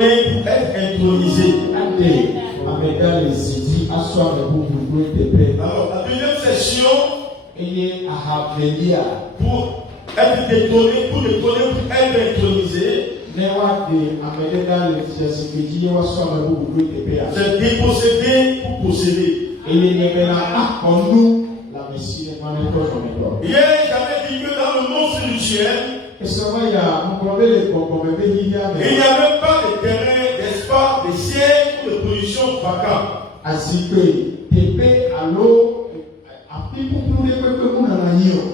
être intronisé. Alors, la deuxième session, pour être détonné, pour être intronisé, c'est dépossédé pour posséder. Hier, j'avais dit que dans le monde spirituel, il n'y a même pas de terrain, d'espace, de siège ou de position vacante.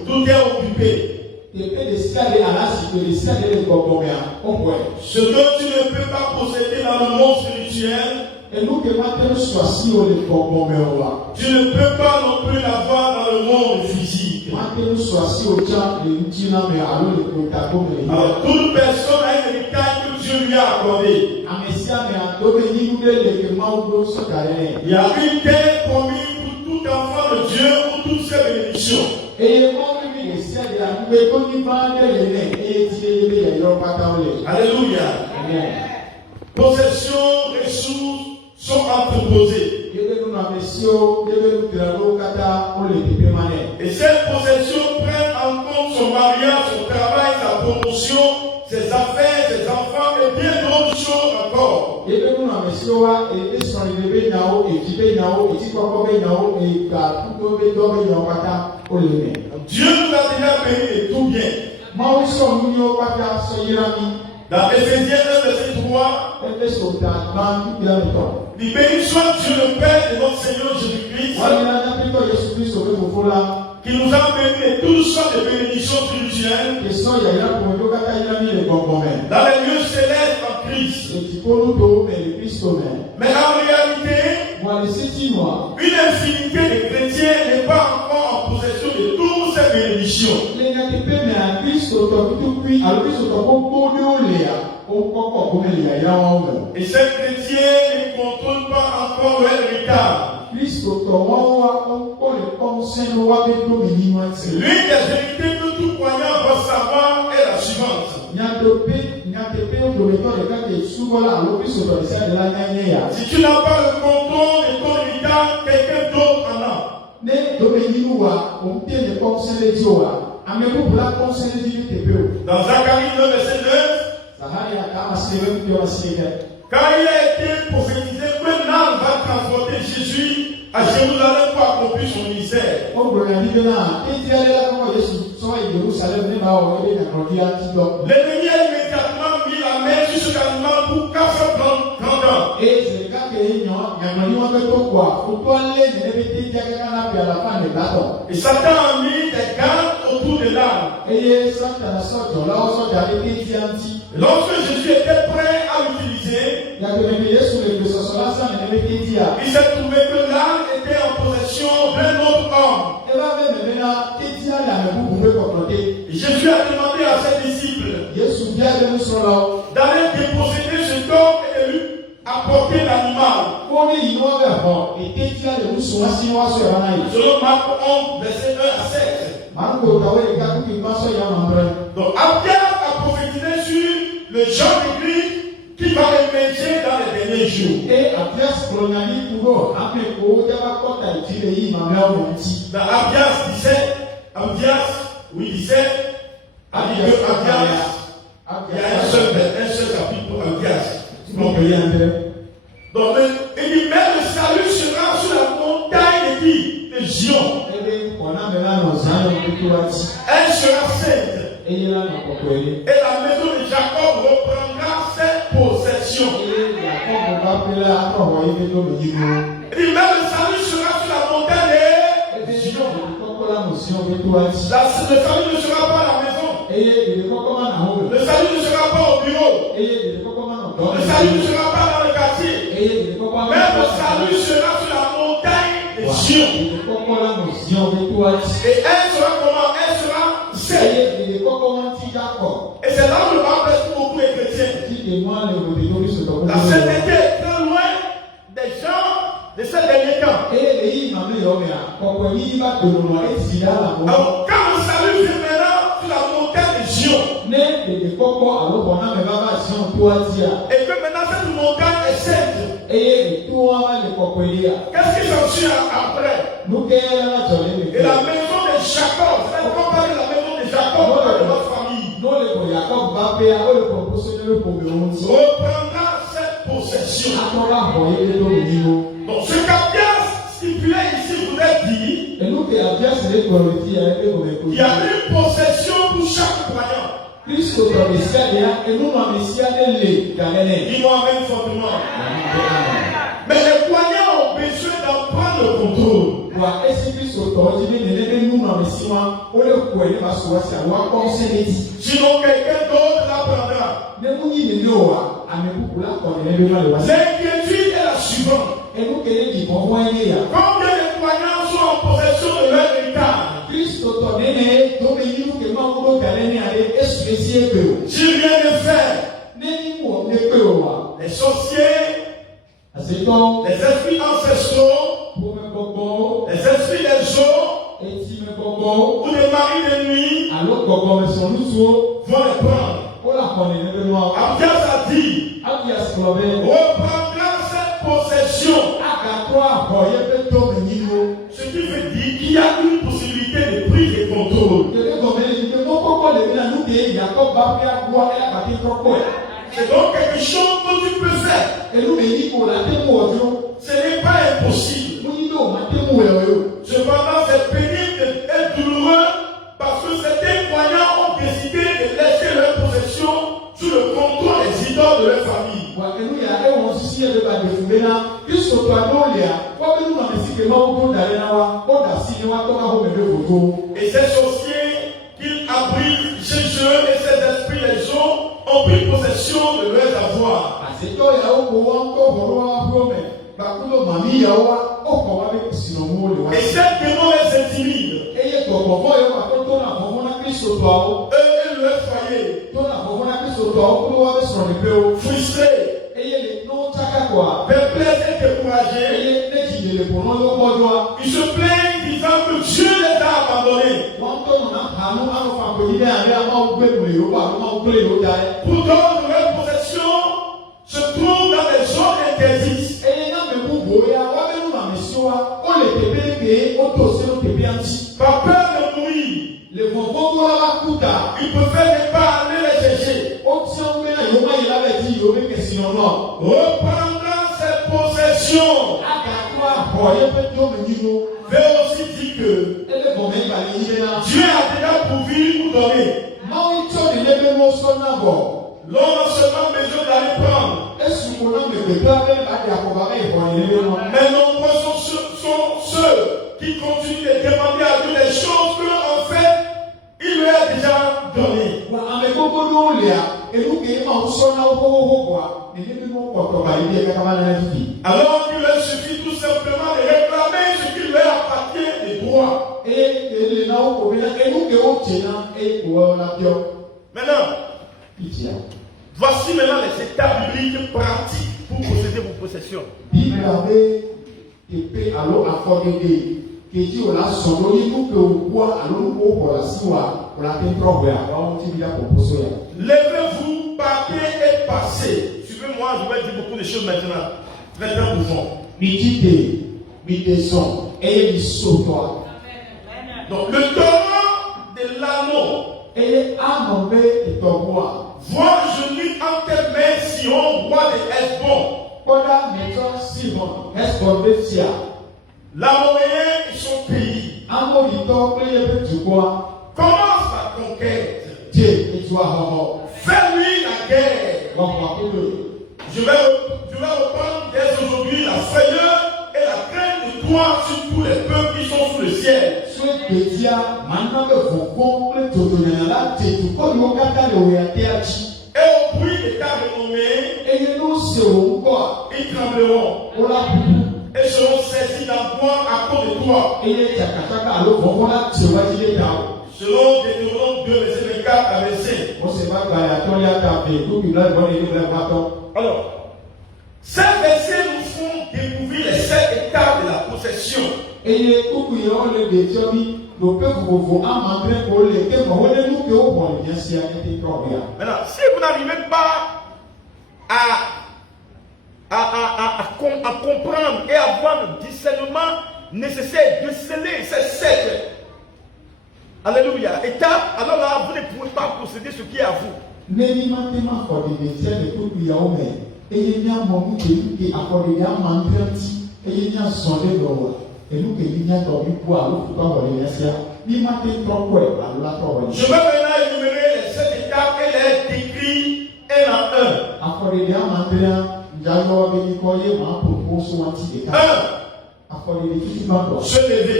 Tout est occupé. Ce que tu ne peux pas posséder dans le monde spirituel, tu ne peux pas non plus l'avoir dans le monde physique. Alors, toute personne a un héritage que Dieu lui a accordé. Il y a une terre promise pour tout enfant de Dieu pour toutes ses bénédictions. Alléluia. Possession, ressources sont entreposées. Et cette possession prend en compte son mariage, son travail, sa promotion, ses affaires, ses enfants et bien d'autres choses encore. Dieu nous a déjà payé de tout bien. Dans Éphésiens 1, verset 3, il bénit soit Dieu le Père de notre Seigneur Jésus-Christ, qui nous a bénis de toutes sortes de bénédictions spirituelles dans les lieux célestes en Christ. Mais en réalité, une infinité de chrétiens n'est pas encore en possession de toutes ces bénédictions. Et ces chrétiens ne contrôlent pas encore leur héritage. L'une des vérités que tout croyant doit savoir est la suivante. Si tu n'as pas le contrôle de ton héritage, quelqu'un d'autre en a. Dans Zacharie 9, verset 9, quand il a été prophétisé que l'âme va transporter Jésus à Jérusalem pour accomplir son ministère. L'ennemi a immédiatement mis la main sur ce animal pour 430 ans. Et Satan a mis des gardes autour de l'âme. Lorsque Jésus était prêt à l'utiliser, il s'est trouvé que l'âme était en possession d'un autre homme. Jésus a demandé à ses disciples d'aller déposséder cet homme et de lui apporter l'animal. Selon Marc 11, verset 1 à 7. Donc Abdias a prophétisé sur le genre de Christ qui va émerger dans les derniers jours. Dans Abdias 17, il y a un seul chapitre pour Abdias. Donc, il dit, mais le salut sera sur la montagne de qui? De Zion. Elle sera sainte. Et la maison de Jacob reprendra ses possessions. Il dit, mais le salut sera sur la montagne de Zion. Le salut ne sera pas à la maison. Le salut ne sera pas au bureau. Le salut ne sera pas dans le quartier. Mais le salut sera sur la montagne de Zion. Et elle sera comment? Elle sera sainte. Et c'est là où le Bible est pour beaucoup de chrétiens. La sainteté est très loin des gens de ces derniers temps. Alors, quand le salut vient maintenant sur la montagne de vision. Et que maintenant cette montagne est sainte. Qu'est-ce qui s'en suit après? Et la maison de Jacob, c'est qu'on parle de la maison de Jacob de notre famille. Reprendra cette possession. Donc ce qu'a bien stipulé ici voudrait dire qu'il y a une possession pour chaque croyant. Dis-moi amen fortement. Mais les croyants ont besoin d'en prendre le contrôle. Sinon quelqu'un d'autre l'apprendra. L'inquiétude est la suivante. Combien de croyants sont en possession de leur héritage? S'il vient de faire les sorciers, les esprits ancestraux, les esprits des eaux, ou des maris de nuit, vont les prendre. Abdias a dit, reprendra cette possession. Ce qui veut dire qu'il y a une possibilité de prise de contrôle. C'est donc quelque chose que tu peux faire. Ce n'est pas impossible. Cependant, c'est pénible et douloureux parce que certains croyants ont décidé de laisser leur possession sous le contrôle des idoles de leur famille. Et ces sorciers qu'ils abritent chez eux et ces esprits les eaux ont pris possession de leurs avoirs. Et cette démon les intimide. Eux et leur foyer. Frustrés. Perplexes et découragés. Ils se plaignent disant que Dieu les a abandonnés. Pour d'autres, leur possession se trouve dans les zones interdites. Par peur de mourir, ils préfèrent ne pas aller les chercher. Reprendra cette possession. Veut aussi dire que Dieu a déjà pourvu nous donner. L'homme a seulement besoin d'aller prendre. Mais nombreux sont ceux qui continuent de demander à Dieu des choses que, en fait, il lui a déjà donné. Alors qu'il leur suffit tout simplement de réclamer ce qui leur appartient de droit. Maintenant, voici maintenant les étapes bibliques pratiques pour posséder vos possessions. Levez-vous, partez et passez. Suivez-moi, je vais dire beaucoup de choses maintenant. Très bien profond. Donc le torrent de l'anneau. Vois, je lis en tes mains Sion, roi de Hesbon. L'Amoréen et son pays. Commence la conquête. Fais-lui la guerre. Je vais reprendre dès aujourd'hui la frayeur et la crainte de toi sur tous les peuples qui sont sous le ciel. Et au bruit de ta renommée, ils trembleront et seront saisis d'emploi à cause de toi. Selon Deutéronome 2, verset 24 à 25. Alors, ces versets nous font découvrir les 7 étapes de la possession. Maintenant, si vous n'arrivez pas à comprendre et à avoir le discernement nécessaire de sceller ces 7 alléluia étapes, alors là vous ne pouvez pas posséder ce qui est à vous. Je vais maintenant énumérer les 7 étapes et les décrire un à un. 1. Se lever.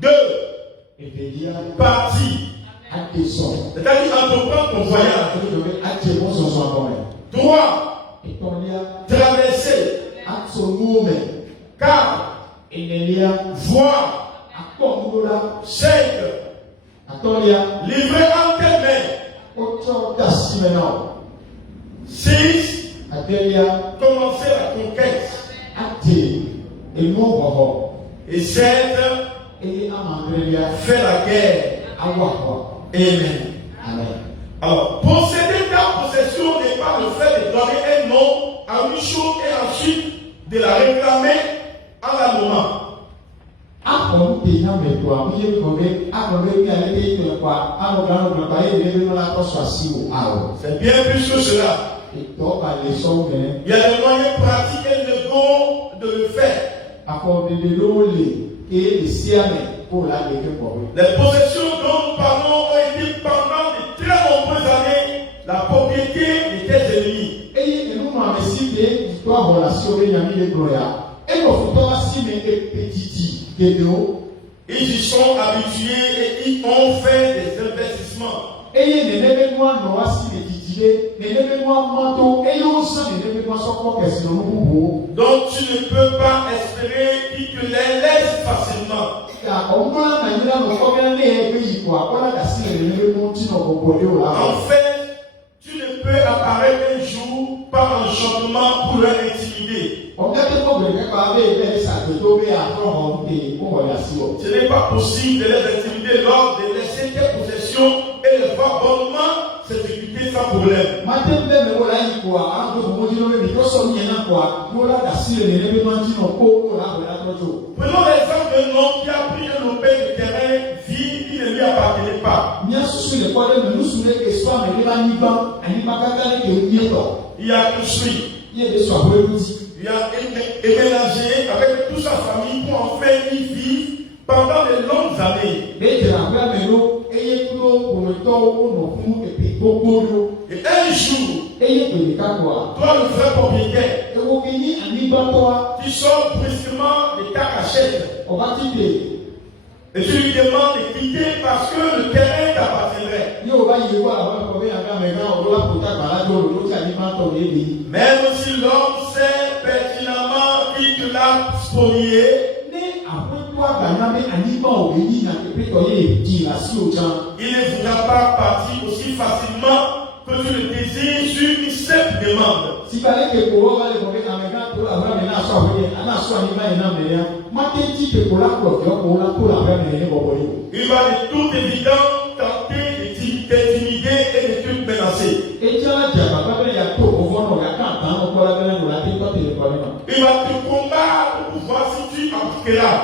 2. Partir. C'est-à-dire entreprendre ton voyage. 3. Traverser. 4. Voir. 5. Livrer en tes mains. 6. Commencer la conquête. Et 7. Faire la guerre. Amen. Alors, posséder ta possession n'est pas le fait de donner un nom à une chose et ensuite de la réclamer en la nommant. C'est bien plus que cela. Il y a des moyens pratiques et légaux de le faire. Les possessions dont nous parlons ont été pendant de très nombreuses années la propriété de tes ennemis. Ils y sont habitués et ils ont fait des investissements. Donc tu ne peux pas espérer qu'ils te les laissent facilement. En fait, tu ne peux apparaître un jour par enchantement pour leur intimider. Ce n'est pas possible de les intimider lors de laisser tes possessions et les voir bonnement s'exécuter sans problème. Prenons l'exemple d'un homme qui a pris un lopin de terrain vide qui ne lui appartenait pas. Il a construit. Il a éménagé avec toute sa famille pour en faire une vie pendant de longues années. Et un jour, toi le vrai propriétaire, tu sors brusquement de ta cachette et tu lui demandes de quitter parce que le terrain t'appartiendrait. Même si l'homme sait pertinemment qu'il te l'a spolié, il ne voudra pas partir aussi facilement que tu le désires sur une simple demande. Il va de toute évidence tenter de t'intimider et de te menacer. Il va te combattre pour voir si tu appliqueras.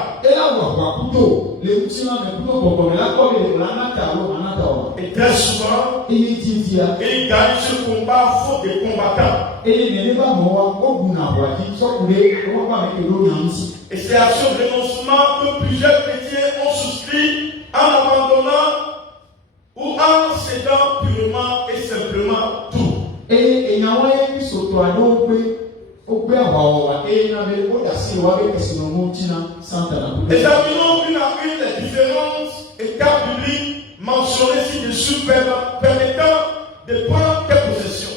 Et très souvent, il gagne ce combat faute de combattants. Et c'est à ce renoncement que plusieurs chrétiens ont souscrit en abandonnant ou en cédant purement et simplement tout. Examinons une à une les différentes étapes bibliques mentionnées ci-dessus permettant de prendre tes possessions.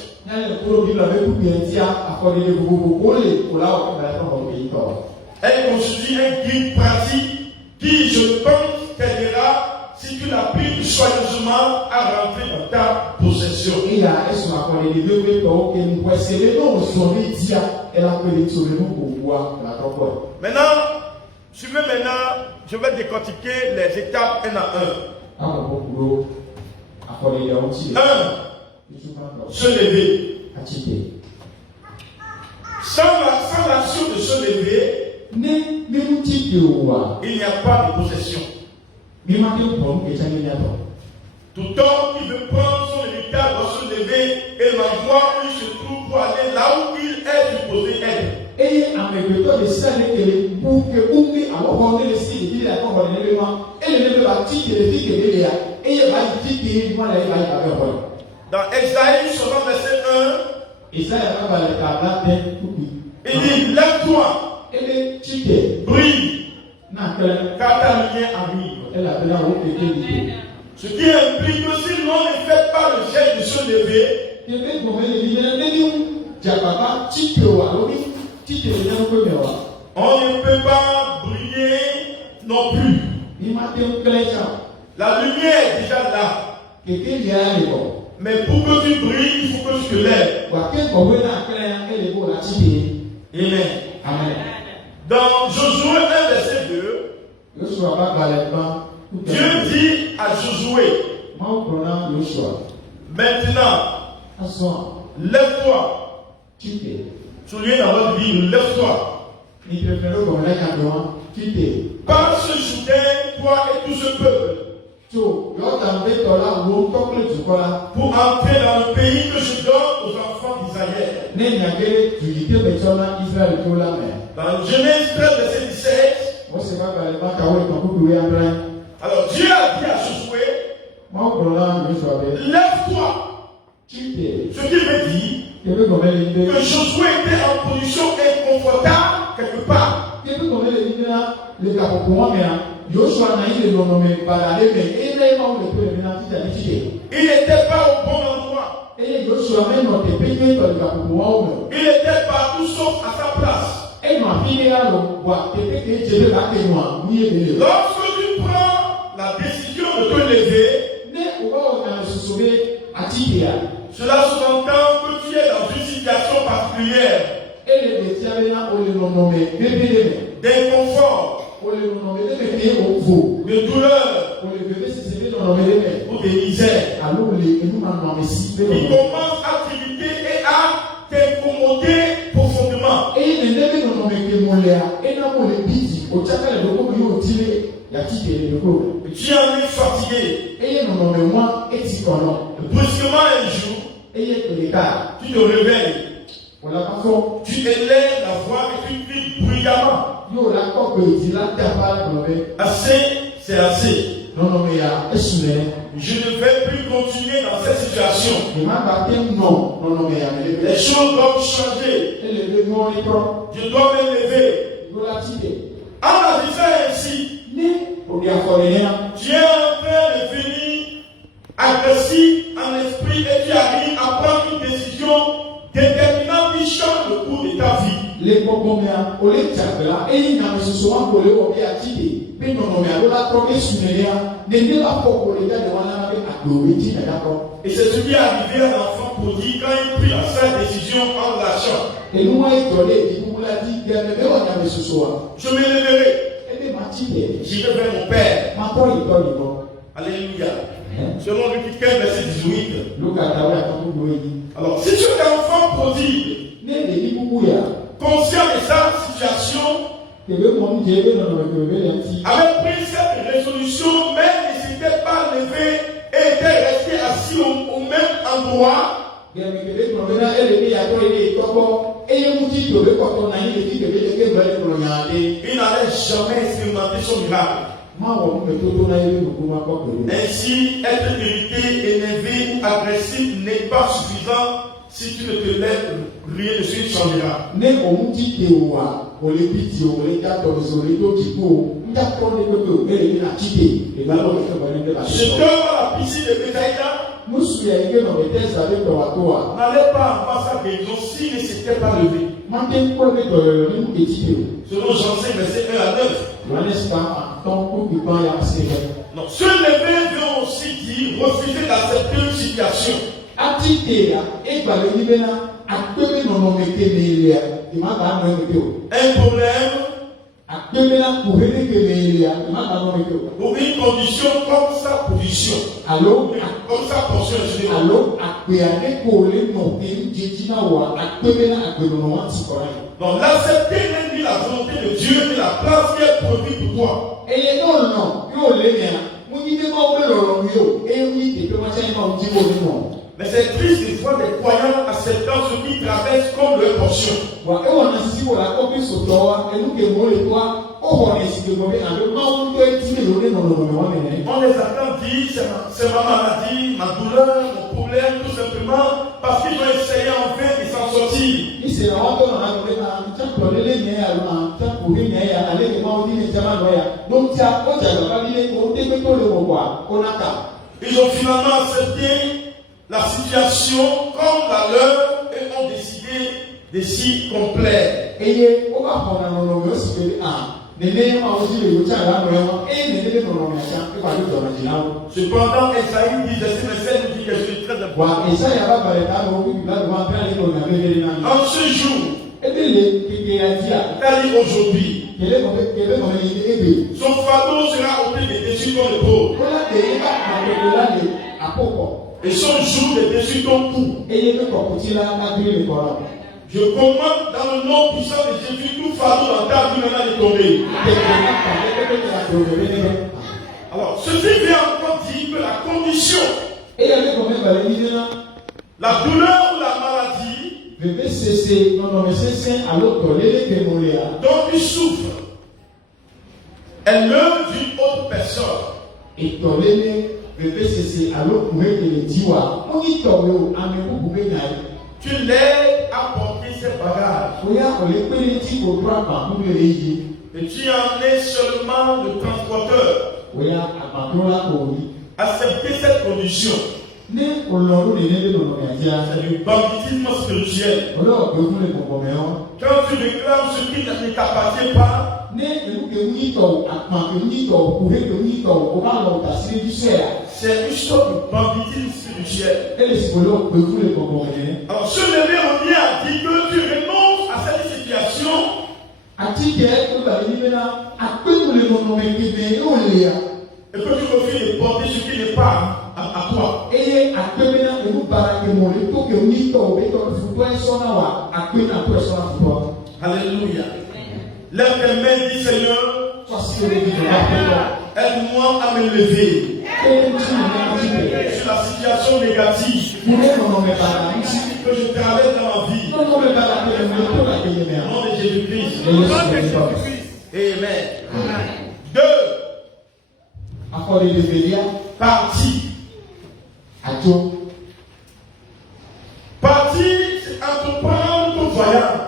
Elle constitue un guide pratique qui, je pense, t'aidera si tu l'appliques soigneusement à rentrer dans ta possession. Maintenant, suivez maintenant je vais décortiquer les étapes un à un. 1. Se lever. Sans l'action de se lever, il n'y a pas de possession. Tout homme qui veut prendre son héritage doit se lever et l'endroit où il se trouve pour aller là où il est supposé être. Dans Esaïe, selon verset 1, il dit, lève-toi, brille, car ta lumière arrive. Ce qui implique que si l'on ne fait pas le geste de se lever, on ne peut pas briller non plus. La lumière est déjà là. Mais pour que tu brilles, il faut que tu te lèves. Amen. Dans Josué 1, verset 2, Dieu dit à Josué, maintenant, lève-toi. Soulignez dans votre Bible, lève-toi. Par ce Jourdain, toi et tout ce peuple, pour entrer dans le pays que je donne aux enfants d'Israël. Dans Genèse 13, verset 17, alors Dieu a dit à Josué, lève-toi. Ce qui veut dire que Josué était en position inconfortable quelque part. Il n'était pas au bon endroit. Il était partout sauf à sa place. Lorsque tu prends la décision de te lever, cela sous-entend que tu es dans une situation particulière d'inconfort, de douleur ou de misère qui commence à t'irriter et à t'incommoder profondément. Tu en es fatigué. Brusquement un jour, tu te réveilles. Tu élèves la voix et tu cries bruyamment. Assez, c'est assez. Je ne vais plus continuer dans cette situation. Les choses doivent changer. Je dois me lever. En agissant ainsi, tu es en train de venir agressif en esprit et tu arrives à prendre une décision déterminante qui change le cours de ta vie. Et c'est ce qui est arrivé à l'enfant prodigue quand il prit sa décision en lâchant. Je me lèverai. J'irai vers mon Père. Alléluia. Selon Luc 15, verset 18. Alors, si tu es un enfant prodigue, conscient de sa situation, avait pris cette résolution, mais ne s'était pas levé et était resté assis au même endroit, il n'allait jamais expérimenter son miracle. Ainsi, être irrité, énervé ou agressif n'est pas suffisant si tu ne te lèves, rien ne se changera. Ce que la piscine de Bethsaïda n'allait pas en face à guérison s'il ne s'était pas levé. Selon Jean 5, verset 1 à 9. Donc, se lever veut aussi dire refuser d'accepter une situation. Un problème, Pour une condition comme sa position. Comme sa portion générale. Donc l'accepter même la volonté de Dieu et la place qui est prévue pour toi. Mais c'est triste de voir des croyants acceptant ce qui traverse comme leur portion. On les attend dire c'est ma maladie, ma douleur, mon problème, tout simplement parce qu'ils ont essayé en vain de s'en sortir. Ils ont finalement accepté la situation comme la leur et ont décidé de s'y complaire. Cependant, Esaïe dit, verset 27 nous dit quelque chose de très important. En ce jour, c'est-à-dire aujourd'hui, son fardeau sera ôté de dessus ton épaule. Et son joug de dessus ton cou. Je commande dans le nom puissant de Jésus tout fardeau dans ta vie maintenant de tomber. Alors, ceci vient encore dire que la condition, la douleur ou la maladie dont tu souffres est l'œuvre d'une autre personne. Tu l'aides à porter ses bagages. Et tu en es seulement le transporteur. Accepter cette condition, c'est du banditisme spirituel. Quand tu réclames ce qui ne t'appartient pas, c'est une sorte de banditisme spirituel. Alors ce levé revient à dire que tu renonces à cette situation et que tu refuses de porter ce qui n'est pas à toi. Alléluia. Lève tes mains, dis Seigneur, aide-moi à me lever sur la situation négative que je traverse dans ma vie. Au nom de Jésus-Christ. Amen. 2. Partie. Partie, c'est entreprendre ton voyage.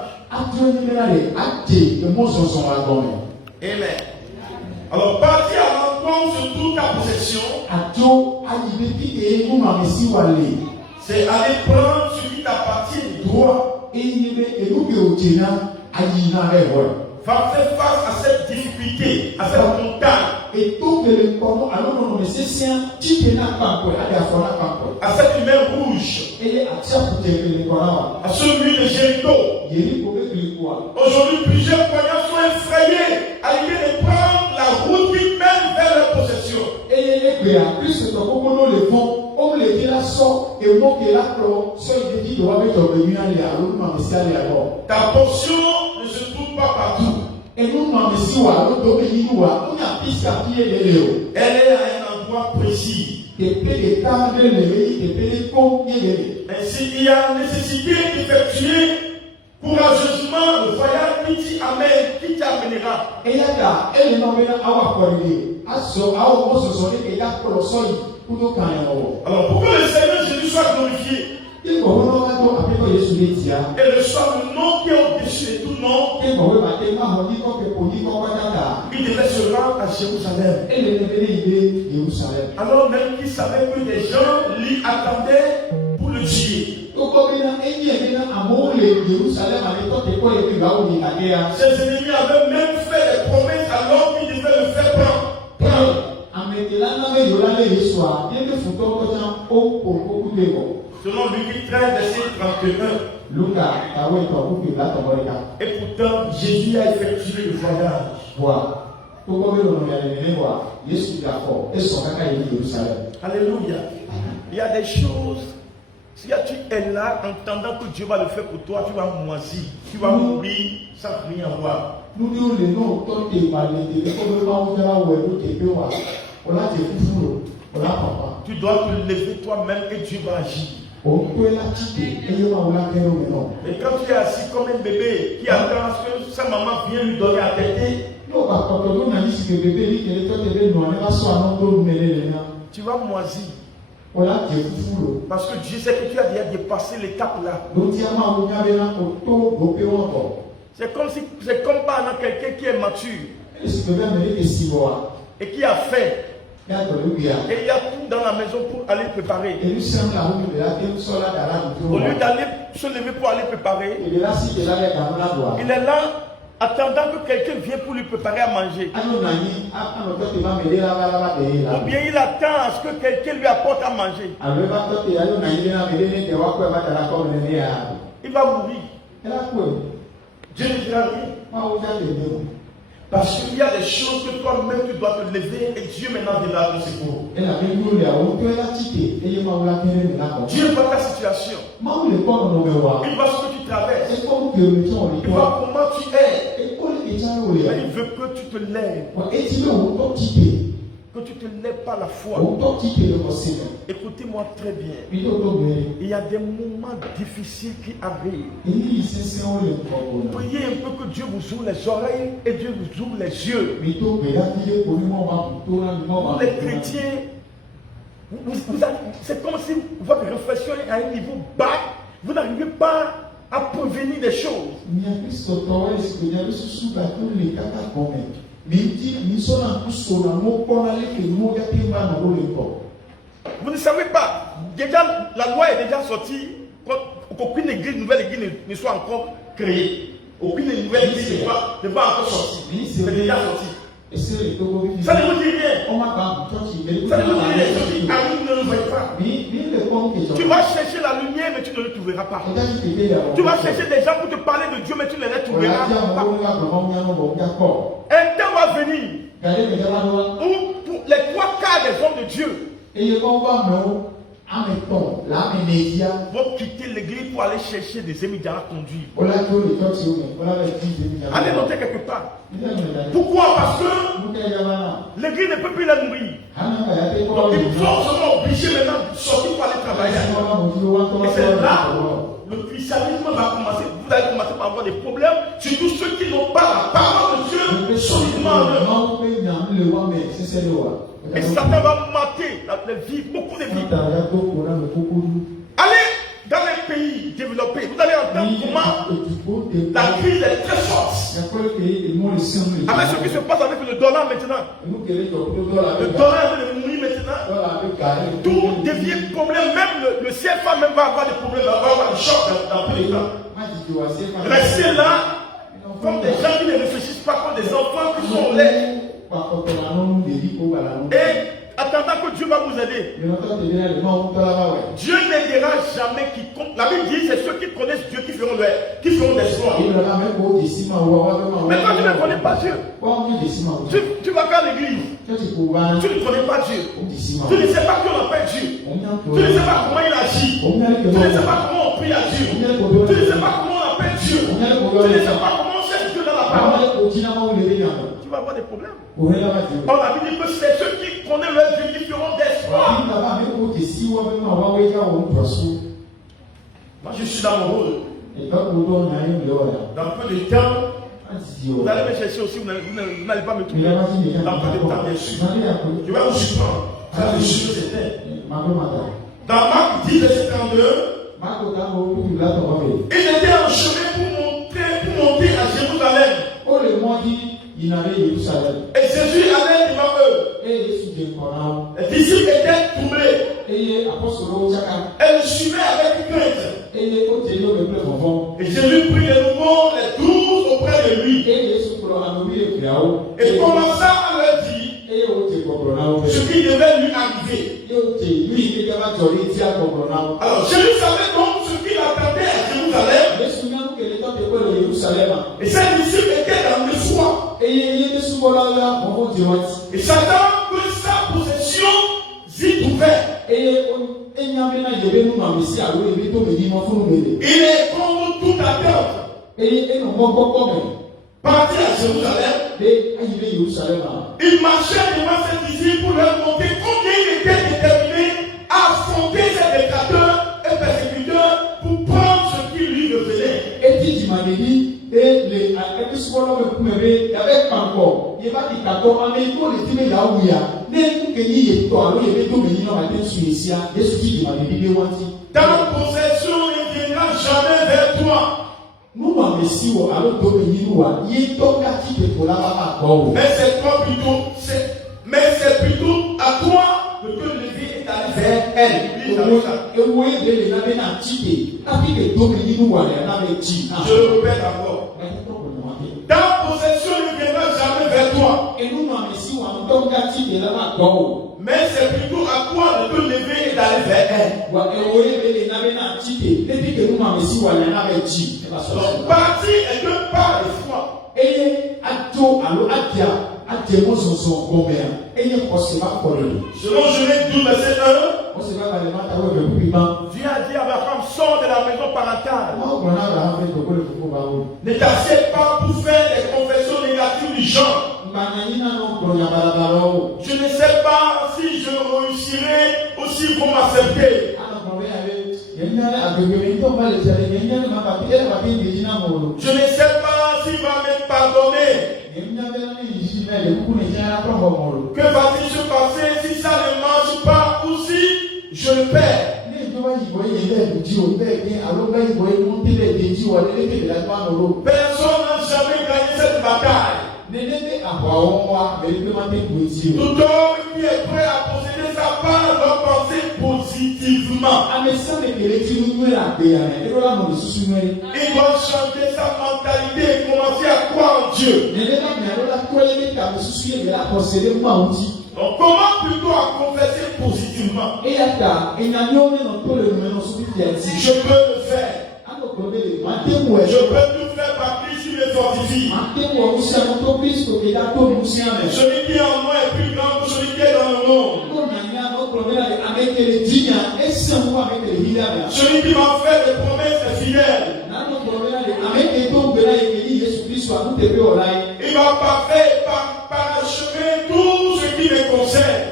Amen. Alors, partie à l'encontre sur toute ta possession. C'est aller prendre ce qui t'appartient de droit. Va faire face à cette difficulté, à cette montagne. À cette main rouge. À ce mur de Jéricho. Aujourd'hui, plusieurs croyants sont effrayés à l'idée de prendre la route qui mène vers leur possession. Ta portion ne se trouve pas partout. Elle est à un endroit précis. Ainsi, il y a nécessité d'effectuer courageusement le voyage qui t'amènera. Alors, pour que le Seigneur Jésus soit glorifié, et le soit le nom qui est au-dessus de tout nom, il devait se rendre à Jérusalem. Alors même qu'il savait que les gens l'y attendaient pour le tuer. Ses ennemis avaient même fait des promesses alors qu'il devait le faire prendre. Selon Luc 13, verset 31. Et pourtant, Jésus a effectué le voyage. Alléluia. Il y a des choses, si tu es là, entendant que Dieu va le faire pour toi, tu vas moisir, tu vas mourir sans rien avoir. Tu dois te lever toi-même et Dieu va agir. Et quand tu es assis comme un bébé qui attend que sa maman vienne lui donner à téter, tu vas moisir. Parce que Dieu sait que tu as déjà dépassé l'étape là. C'est comme quelqu'un qui est mature et qui a faim. Et il y a tout dans la maison pour aller préparer. Au lieu d'aller se lever pour aller préparer, il est là attendant que quelqu'un vienne pour lui préparer à manger. Ou bien il attend à ce que quelqu'un lui apporte à manger. Il va mourir. Dieu ne dira rien. Parce qu'il y a des choses que toi-même tu dois te lever et Dieu maintenant viendra à ton secours. Dieu voit ta situation. Il voit ce que tu traverses. Il voit comment tu es. Mais il veut que tu te lèves. Que tu te lèves par la foi. Écoutez-moi très bien. Il y a des moments difficiles qui arrivent. Priez un peu que Dieu vous ouvre les oreilles et Dieu vous ouvre les yeux. Pour les chrétiens, c'est comme si votre réflexion est à un niveau bas. Vous n'arrivez pas à prévenir des choses. Vous ne savez pas. Déjà, la loi est déjà sortie. Qu'aucune nouvelle église ne soit encore créée. Aucune nouvelle église ne va encore sortir. C'est déjà sorti. Ça ne vous dit rien. Ça ne vous dit rien. Ne le voyez pas. Tu vas chercher la lumière, mais tu ne le trouveras pas. Tu vas chercher des gens pour te parler de Dieu, mais tu ne les trouveras pas. Un temps va venir où pour les 3/4 des hommes de Dieu vont quitter l'église pour aller chercher des émigrants à conduire. Allez noter quelque part. Pourquoi? Parce que l'église ne peut plus la nourrir. Donc ils sont obligés maintenant de sortir pour aller travailler. Et c'est là où le christianisme va commencer. Vous allez commencer par avoir des problèmes. Surtout ceux qui n'ont pas la parole de Dieu solidement en eux. Et Satan va mater les vies, beaucoup de vies. Allez dans les pays développés, vous allez entendre comment la crise est très forte. Avec ce qui se passe avec le dollar maintenant. Le dollar est de mourir maintenant. Tout devient problème. Même le CFA même va avoir des problèmes, va avoir des chocs dans tous les cas. Restez là comme des gens qui ne réfléchissent pas, comme des enfants qui sont laids. Et attendant que Dieu va vous aider. Dieu n'aidera jamais quiconque. La Bible dit c'est ceux qui connaissent Dieu qui feront des exploits. Mais quand tu ne connais pas Dieu, tu vas faire l'église. Tu ne connais pas Dieu. Tu ne sais pas qui on appelle Dieu. Tu ne sais pas comment il agit. Tu ne sais pas comment on prie à Dieu. Tu ne sais pas comment on appelle Dieu. Tu ne sais pas comment on sait Dieu dans la parole. Tu vas avoir des problèmes. On a dit que c'est ceux qui connaissent leur Dieu qui feront des exploits. Moi je suis dans mon rôle. Dans peu de temps, vous allez me chercher aussi, vous n'allez pas me trouver. Dans peu de temps, bien sûr. Je vais vous surprendre. Ça, je suis certain. Dans Marc 10, verset 32, ils étaient en chemin pour monter à Jérusalem. Et Jésus allait devant eux. Les disciples étaient troublés. Et le suivaient avec crainte. Et Jésus prit de nouveau les 12 auprès de lui. Et commença à leur dire ce qui devait lui arriver. Alors Jésus savait donc ce qu'il attendait à Jérusalem. Et ses disciples étaient dans le soin. Et Satan veut sa possession s'il trouvait. Il est contre toute attente. Parti à Jérusalem. Il marchait devant ses disciples pour leur montrer combien il était déterminé à affronter ses détracteurs et persécuteurs pour prendre ce qui lui revenait. Ta possession ne viendra jamais vers toi. Mais c'est plutôt à toi de te lever et d'aller vers elle. Je répète encore. Ta possession ne viendra jamais vers toi. Mais c'est plutôt à toi de te lever et d'aller vers elle. Donc, parti est un pas de foi. Selon Genèse 12, verset 1, Dieu a dit à Abraham, sors de la maison parentale. Ne t'assieds pas pour faire des confessions négatives du genre. Je ne sais pas si je réussirai ou s'ils vont m'accepter. Je ne sais pas s'il va me pardonner. Que va-t-il se passer si ça ne marche pas ou si je le perds? Personne n'a jamais gagné cette bataille. Tout homme qui est prêt à posséder sa part doit penser positivement. Il doit changer sa mentalité et commencer à croire en Dieu. Donc comment plutôt à confesser positivement? Je peux le faire. Je peux tout faire par Christ qui me fortifie. Celui qui est en moi est plus grand que celui qui est dans le monde. Celui qui m'a fait des promesses est fidèle. Il va parfait parachever tout ce qui me concerne.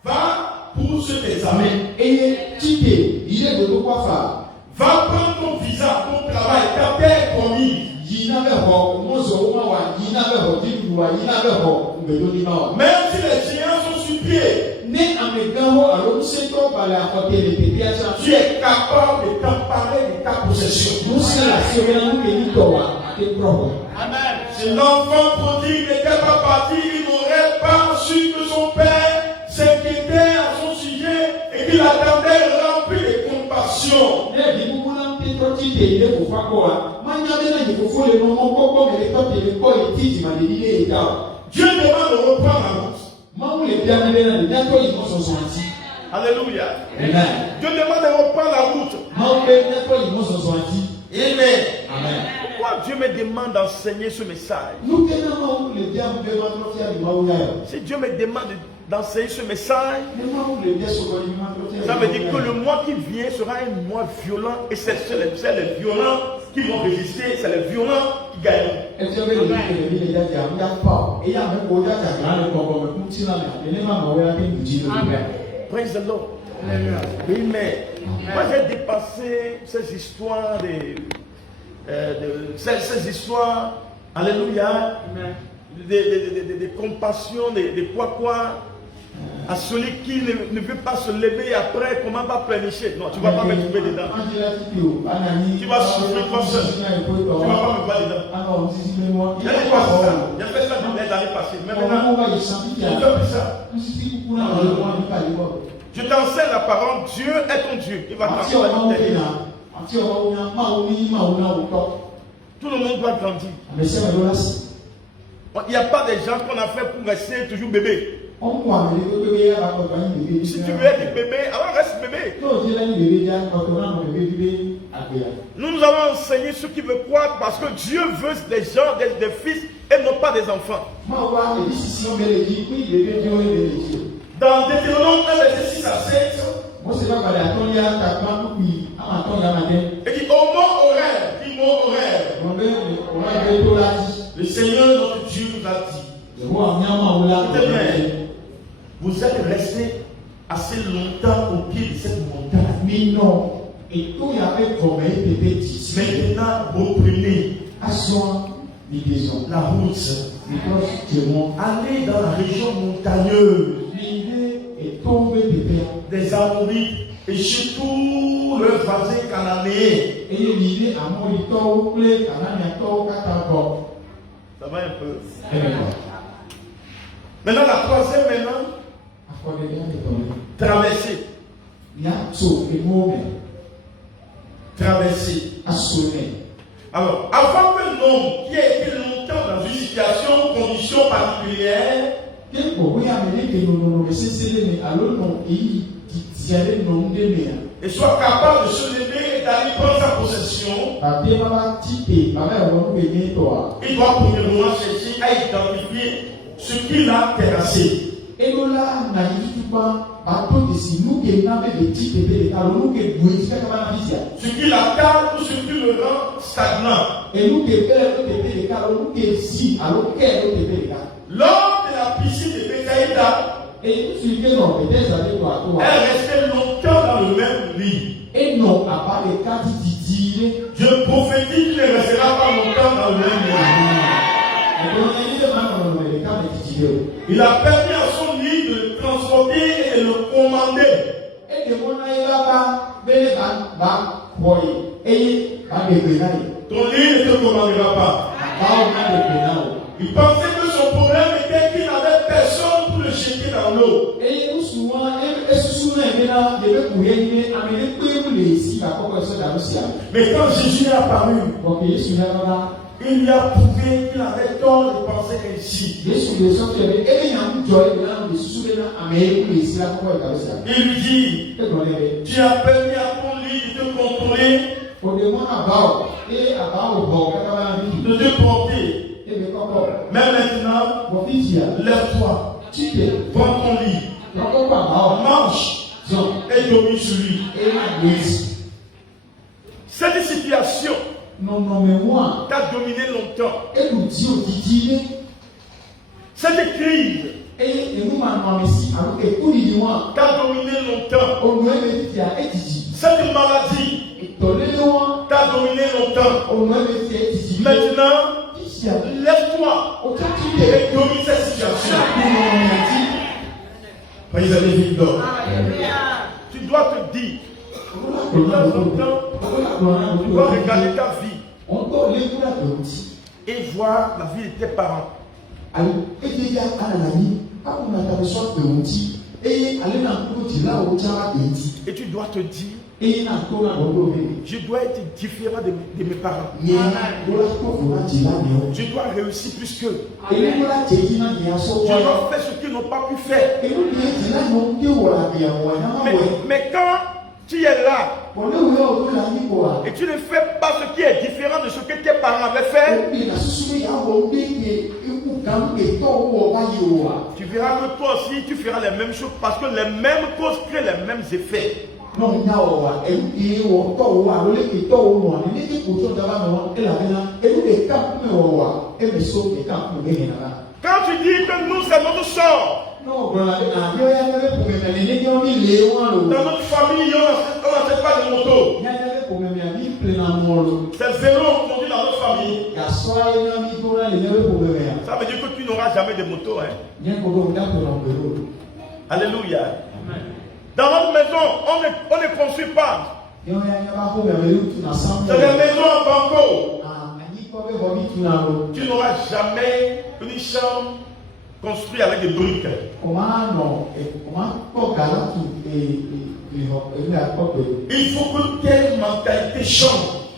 Va pour cet examen. Va prendre ton visa, ton travail, ta terre promise. Même si les géants sont sur pied, tu es capable de t'emparer de ta possession. Amen. Si l'enfant prodigue n'était pas parti, il n'aurait pas su que son père s'inquiétait à son sujet et qu'il attendait rempli de compassion. Dieu demande de reprendre la route. Alléluia. Dieu demande de reprendre la route. Amen. Pourquoi Dieu me demande d'enseigner ce message? Si Dieu me demande d'enseigner ce message, ça veut dire que le mois qui vient sera un mois violent et c'est les violents qui vont résister, c'est les violents qui gagneront. Praise the Lord. Oui, mais moi j'ai dépassé ces histoires ces histoires, alléluia, de compassion, de quoi. À celui qui ne veut pas se lever après, comment va pleurnicher? Non, tu ne vas pas me trouver dedans. Tu vas souffrir comme ça. Tu ne vas pas me voir dedans. Il a fait ça dans les années passées. Mais maintenant, on ne fait plus ça. Je t'enseigne la parole. Dieu est ton Dieu. Il va t'enseigner. Tout le monde doit grandir. Il n'y a pas des gens qu'on a fait pour rester toujours bébé. Si tu veux être bébé, alors reste bébé. Nous allons enseigner ceux qui veulent croire parce que Dieu veut des gens, des fils et non pas des enfants. Dans Deutéronome 1, verset 6 à 7, il dit au mot horaire, le Seigneur notre Dieu nous a dit, vous êtes restés assez longtemps au pied de cette montagne. Maintenant, reprenez la route. Allez dans la région montagneuse des Amorites et chez tous leurs voisins cananéens. Ça va un peu. Maintenant, la troisième, traverser. Alors, avant que l'homme qui a été longtemps dans une situation, condition particulière, et soit capable de se lever et d'aller prendre sa possession, il doit premièrement chercher à identifier ce qu'il a terrassé. Ce qui l'attend ou ce qui le rend stagnant. Lors de la piscine de Bethsaïda, elle restait longtemps dans le même lit. Je prophétise qu'il ne restera pas longtemps dans le même lit. Il a permis à son lit de le transporter et de le commander. Ton lit ne te commandera pas. Il pensait que son problème était qu'il n'avait personne pour le jeter dans l'eau. Mais quand Jésus est apparu, il lui a prouvé qu'il avait tort de penser ainsi. Il lui dit, tu as permis à ton lit de te contrôler, de te porter. Mais maintenant, lève-toi, prends ton lit, marche et domine sur lui. Cette situation t'a dominé longtemps. Cette crise t'a dominé longtemps. Cette maladie t'a dominé longtemps. Maintenant, lève-toi et domine cette situation. Tu dois te dire, tu dois regarder ta vie et voir la vie de tes parents. Et tu dois te dire, je dois être différent de mes parents. Je dois réussir plus qu'eux. Je dois faire ce qu'ils n'ont pas pu faire. Mais quand tu es là et tu ne fais pas ce qui est différent de ce que tes parents avaient fait, tu verras que toi aussi tu feras les mêmes choses parce que les mêmes causes créent les mêmes effets. Quand tu dis que nous c'est notre sort, dans notre famille on n'achète pas de moto, c'est vélo qu'on dit dans notre famille. Ça veut dire que tu n'auras jamais de moto, hein? Alléluia. Dans notre maison, on ne construit pas. C'est la maison en banco. Tu n'auras jamais une chambre construite avec des briques. Il faut que tes mentalités changent.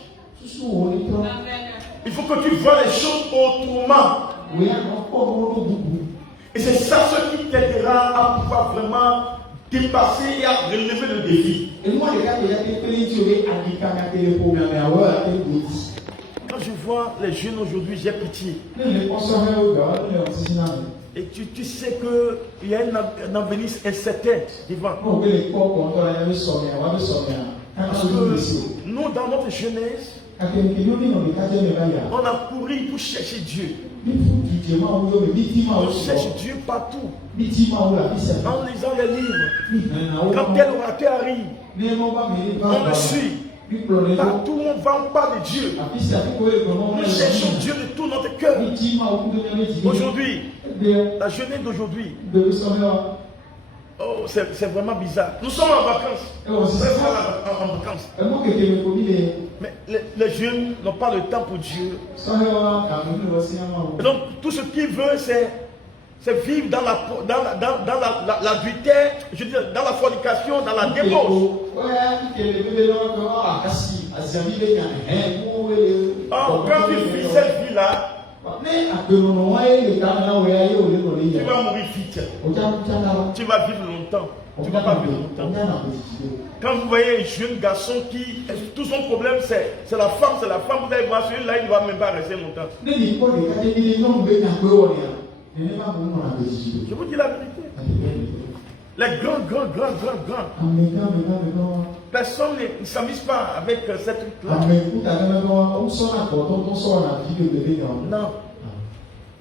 Il faut que tu vois les choses autrement. Et c'est ça ce qui t'aidera à pouvoir vraiment dépassé et à relever le défi. Quand je vois les jeunes aujourd'hui, j'ai pitié. Et tu sais qu'il y a un avenir incertain devant. Parce que nous, dans notre jeunesse, on a couru pour chercher Dieu. On cherche Dieu partout. En lisant les livres, quand tel orateur arrive, on le suit. Partout où on va, on parle de Dieu. Nous cherchons Dieu de tout notre cœur. Aujourd'hui, la jeunesse d'aujourd'hui, oh, c'est vraiment bizarre. Nous sommes en vacances. En vacances. Mais les jeunes n'ont pas le temps pour Dieu. Et donc, tout ce qu'ils veulent, c'est vivre dans l'adultère, je veux dire, dans la fornication, dans la débauche. Oh, quand tu vis cette vie-là, tu vas mourir vite. Tu vas vivre longtemps. Tu ne vas pas vivre longtemps. Quand vous voyez un jeune garçon qui, tout son problème c'est la femme, vous allez voir celui-là, il ne va même pas rester longtemps. Je vous dis la vérité. Les grands. Personne ne s'amuse pas avec cette truc-là. Non.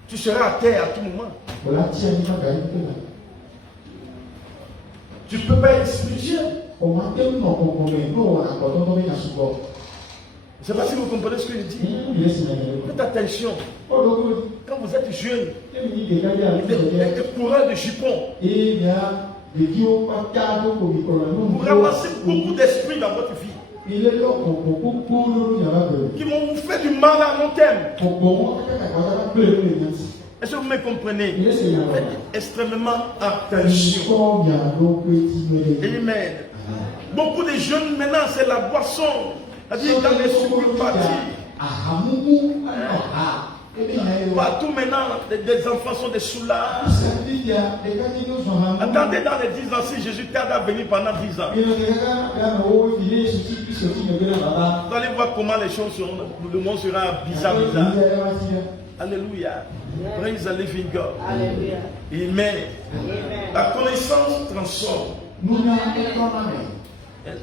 Tu seras à terre à tout moment. Tu ne peux pas être spirituel. Je ne sais pas si vous comprenez ce que je dis. Faites attention. Quand vous êtes jeune, les coureurs de jupons, vous ramassez beaucoup d'esprits dans votre vie qui vont vous faire du mal à long terme. Est-ce que vous me comprenez? Faites extrêmement attention. Amen. Beaucoup de jeunes maintenant, c'est la boisson. C'est-à-dire dans les sucres partout maintenant, des enfants sont des soulards. Attendez dans les 10 ans, si Jésus tarde à venir pendant 10 ans. Vous allez voir comment les choses seront, le monde sera bizarre. Alléluia. Praise the living God. Amen. La connaissance transforme.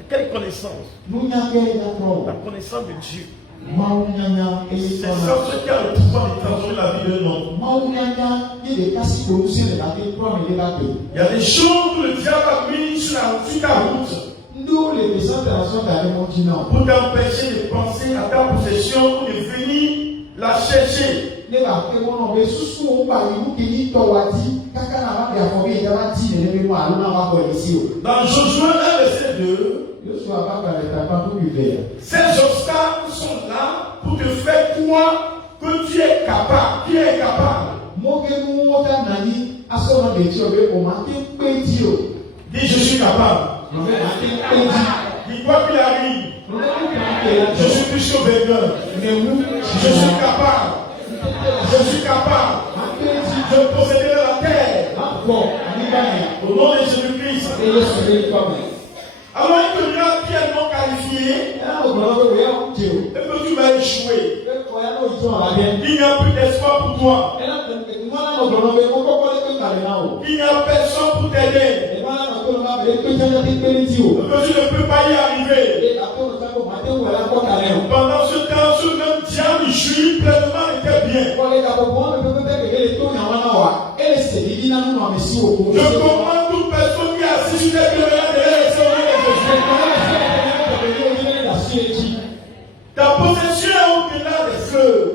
Quelle connaissance? La connaissance de Dieu. C'est ça ce qui a le pouvoir de transformer la vie d'un homme. Il y a des choses que le diable a mis sur ta route pour t'empêcher de penser à ta possession ou de venir la chercher. Dans Josué 1, verset 2, ces obstacles sont là pour te faire croire que tu es capable. Qui est capable? Dis je suis capable. Dis quoi qu'il arrive, je suis plus que vainqueur. Je suis capable. Je suis capable. Je posséderai la terre. Au nom de Jésus-Christ. Alors il te dira qui est non qualifié. Et que tu vas échouer. Il n'y a plus d'espoir pour toi. Il n'y a personne pour t'aider. Que tu ne peux pas y arriver. Pendant ce temps, ce même diable jouit pleinement était bien. Je commande toute personne qui est assise sur les ta possession est au-delà des fleuves.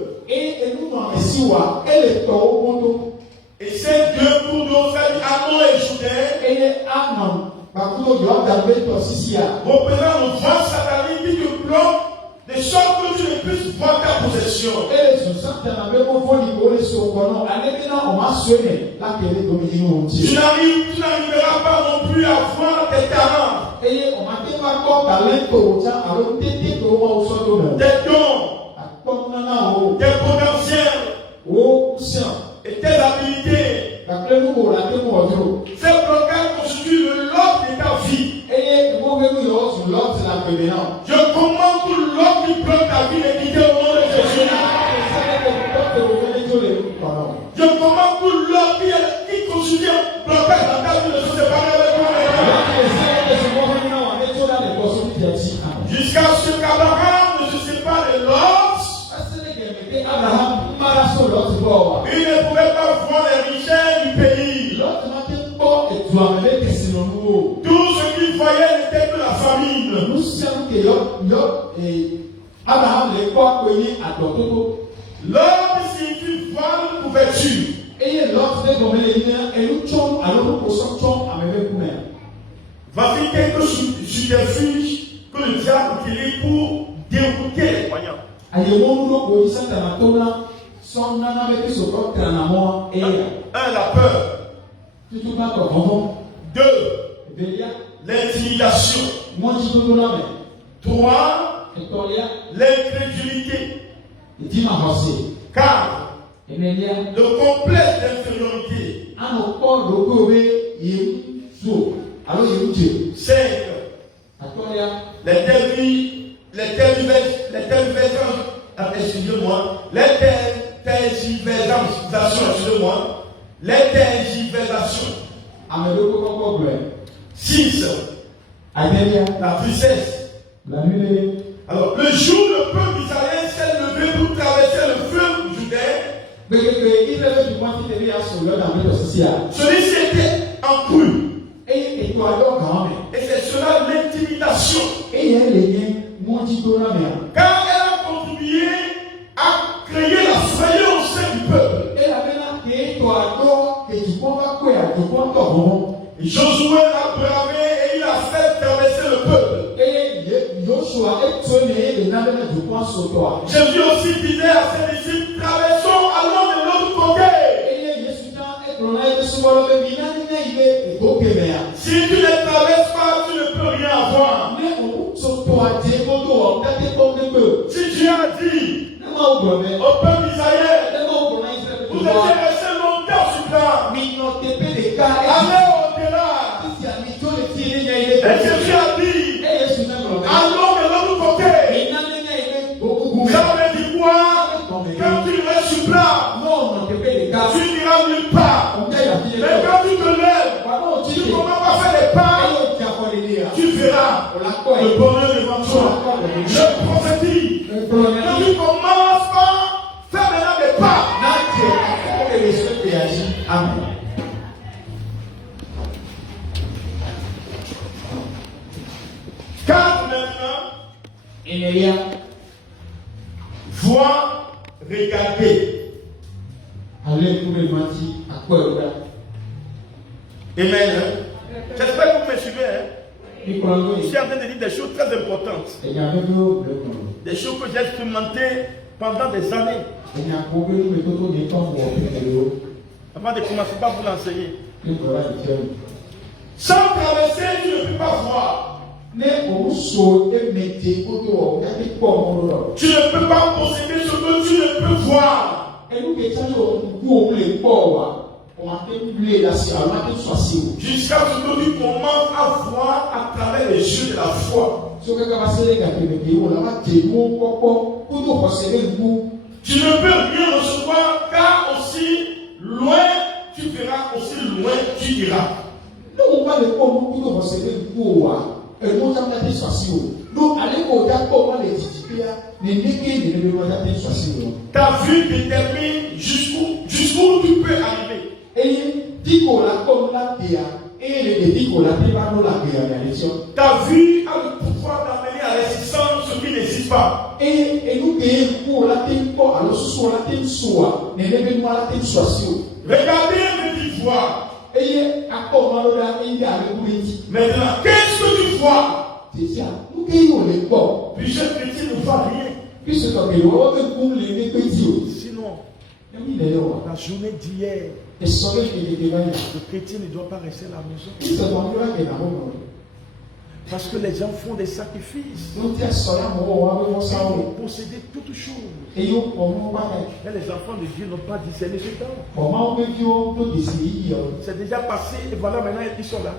Et c'est Dieu pour nous faire Amon et Jourdain. Représentant le vent satanique qui te bloque de sorte que tu ne puisses voir ta possession. Tu n'arriveras pas non plus à voir tes talents. Tes dons, tes potentiels et tes habilités. Ces blocages constituent le lot Je commande tout l'homme qui bloque ta vie de quitter au nom de Jésus. Je commande tout l'homme qui continue à bloquer dans ta vie de se séparer avec toi. Jusqu'à ce qu'Abraham ne se sépare de Lot, il ne pouvait pas voir les richesses du pays. Tout ce qu'il voyait n'était que la famine. L'homme signifie voile de couverture. Voici quelques subterfuges que le diable utilise pour dérouter les croyants. Un, la peur. Deux, l'intimidation. Trois, l'incrédulité. Quatre, le complexe d'infériorité. Cinq, les tergiversations. 6. La tristesse. Alors, le jour où le peuple israélien s'est levé pour traverser le fleuve Jourdain, celui-ci était en crue. Et c'est cela l'intimidation. Car elle a contribué à créer la frayeur au sein du peuple. Josué a bravé et il a fait traverser le peuple. Jésus aussi disait à ses disciples, traversons, allons de l'autre côté. Si tu ne traverses pas, tu ne peux rien avoir. Si Dieu a dit au peuple israélien, vous étiez resté longtemps sur place, allez au-delà. Et Jésus a dit, allons de l'autre côté. Ça veut dire quoi? Quand tu restes sur place, tu n'iras nulle part. Mais quand tu te lèves, tu commences à faire des pas, tu verras le bonheur devant toi. Je prophétise que tu commences par faire maintenant des pas. Amen. Car maintenant, voir, regarder. Amen. J'espère que vous me suivez. Je suis en train de dire des choses très importantes. Des choses que j'ai expérimentées pendant des années. Avant de commencer par vous l'enseigner. Sans traverser, tu ne peux pas voir. Tu ne peux pas posséder ce que tu ne peux voir. Jusqu'à ce que tu commences à voir à travers les yeux de la foi. Tu ne peux rien recevoir car aussi loin tu verras, aussi loin tu iras. Ta vue détermine jusqu'où tu peux arriver. Ta vue a le pouvoir d'amener à l'existence ce qui n'existe pas. Regardez me dit voir. Maintenant, qu'est-ce que tu vois? Puis ce chrétien ne voit rien. Sinon, la journée d'hier, le chrétien ne doit pas rester à la maison. Parce que les gens font des sacrifices. Ils ont possédé toutes choses. Mais les enfants de Dieu n'ont pas discerné ce temps. C'est déjà passé et voilà maintenant ils sont là.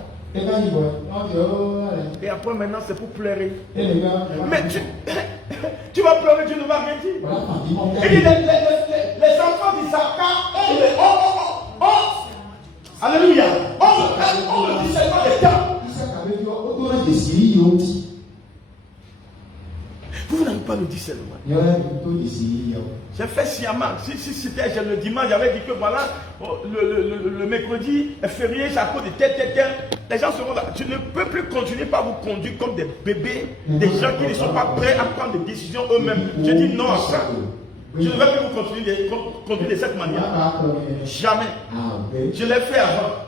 Et après maintenant c'est pour pleurer. Mais tu vas pleurer, tu ne vas rien dire. Et les enfants d'Isaac alléluia, on le discernement des temps. Vous n'avez pas le discernement. J'ai fait sciemment. Si c'était le dimanche, j'avais dit que voilà, le mercredi est férié, c'est à cause de tel. Les gens seront là. Je ne peux plus continuer par vous conduire comme des bébés, des gens qui ne sont pas prêts à prendre des décisions eux-mêmes. Je dis non à ça. Je ne vais plus vous conduire de cette manière. Jamais. Je l'ai fait avant.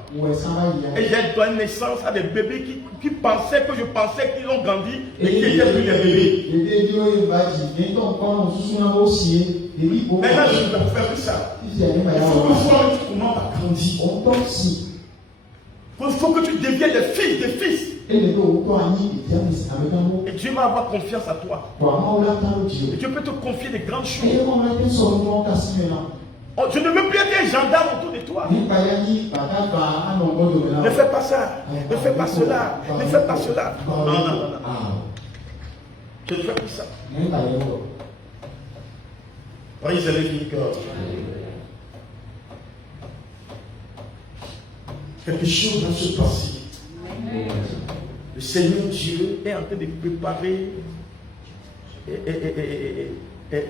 Et j'ai donné naissance à des bébés qui pensaient que je pensais qu'ils ont grandi et qui étaient plus des bébés. Maintenant, je ne vais faire que ça. Il faut que tu commences à grandir. Il faut que tu deviennes des fils. Et Dieu va avoir confiance à toi. Et Dieu peut te confier des grandes choses. Je ne veux plus être un gendarme autour de toi. Ne fais pas ça. Ne fais pas cela. Ne fais pas cela. Non. Je ne fais plus ça. Praise the living God. Quelque chose va se passer. Le Seigneur Dieu est en train de préparer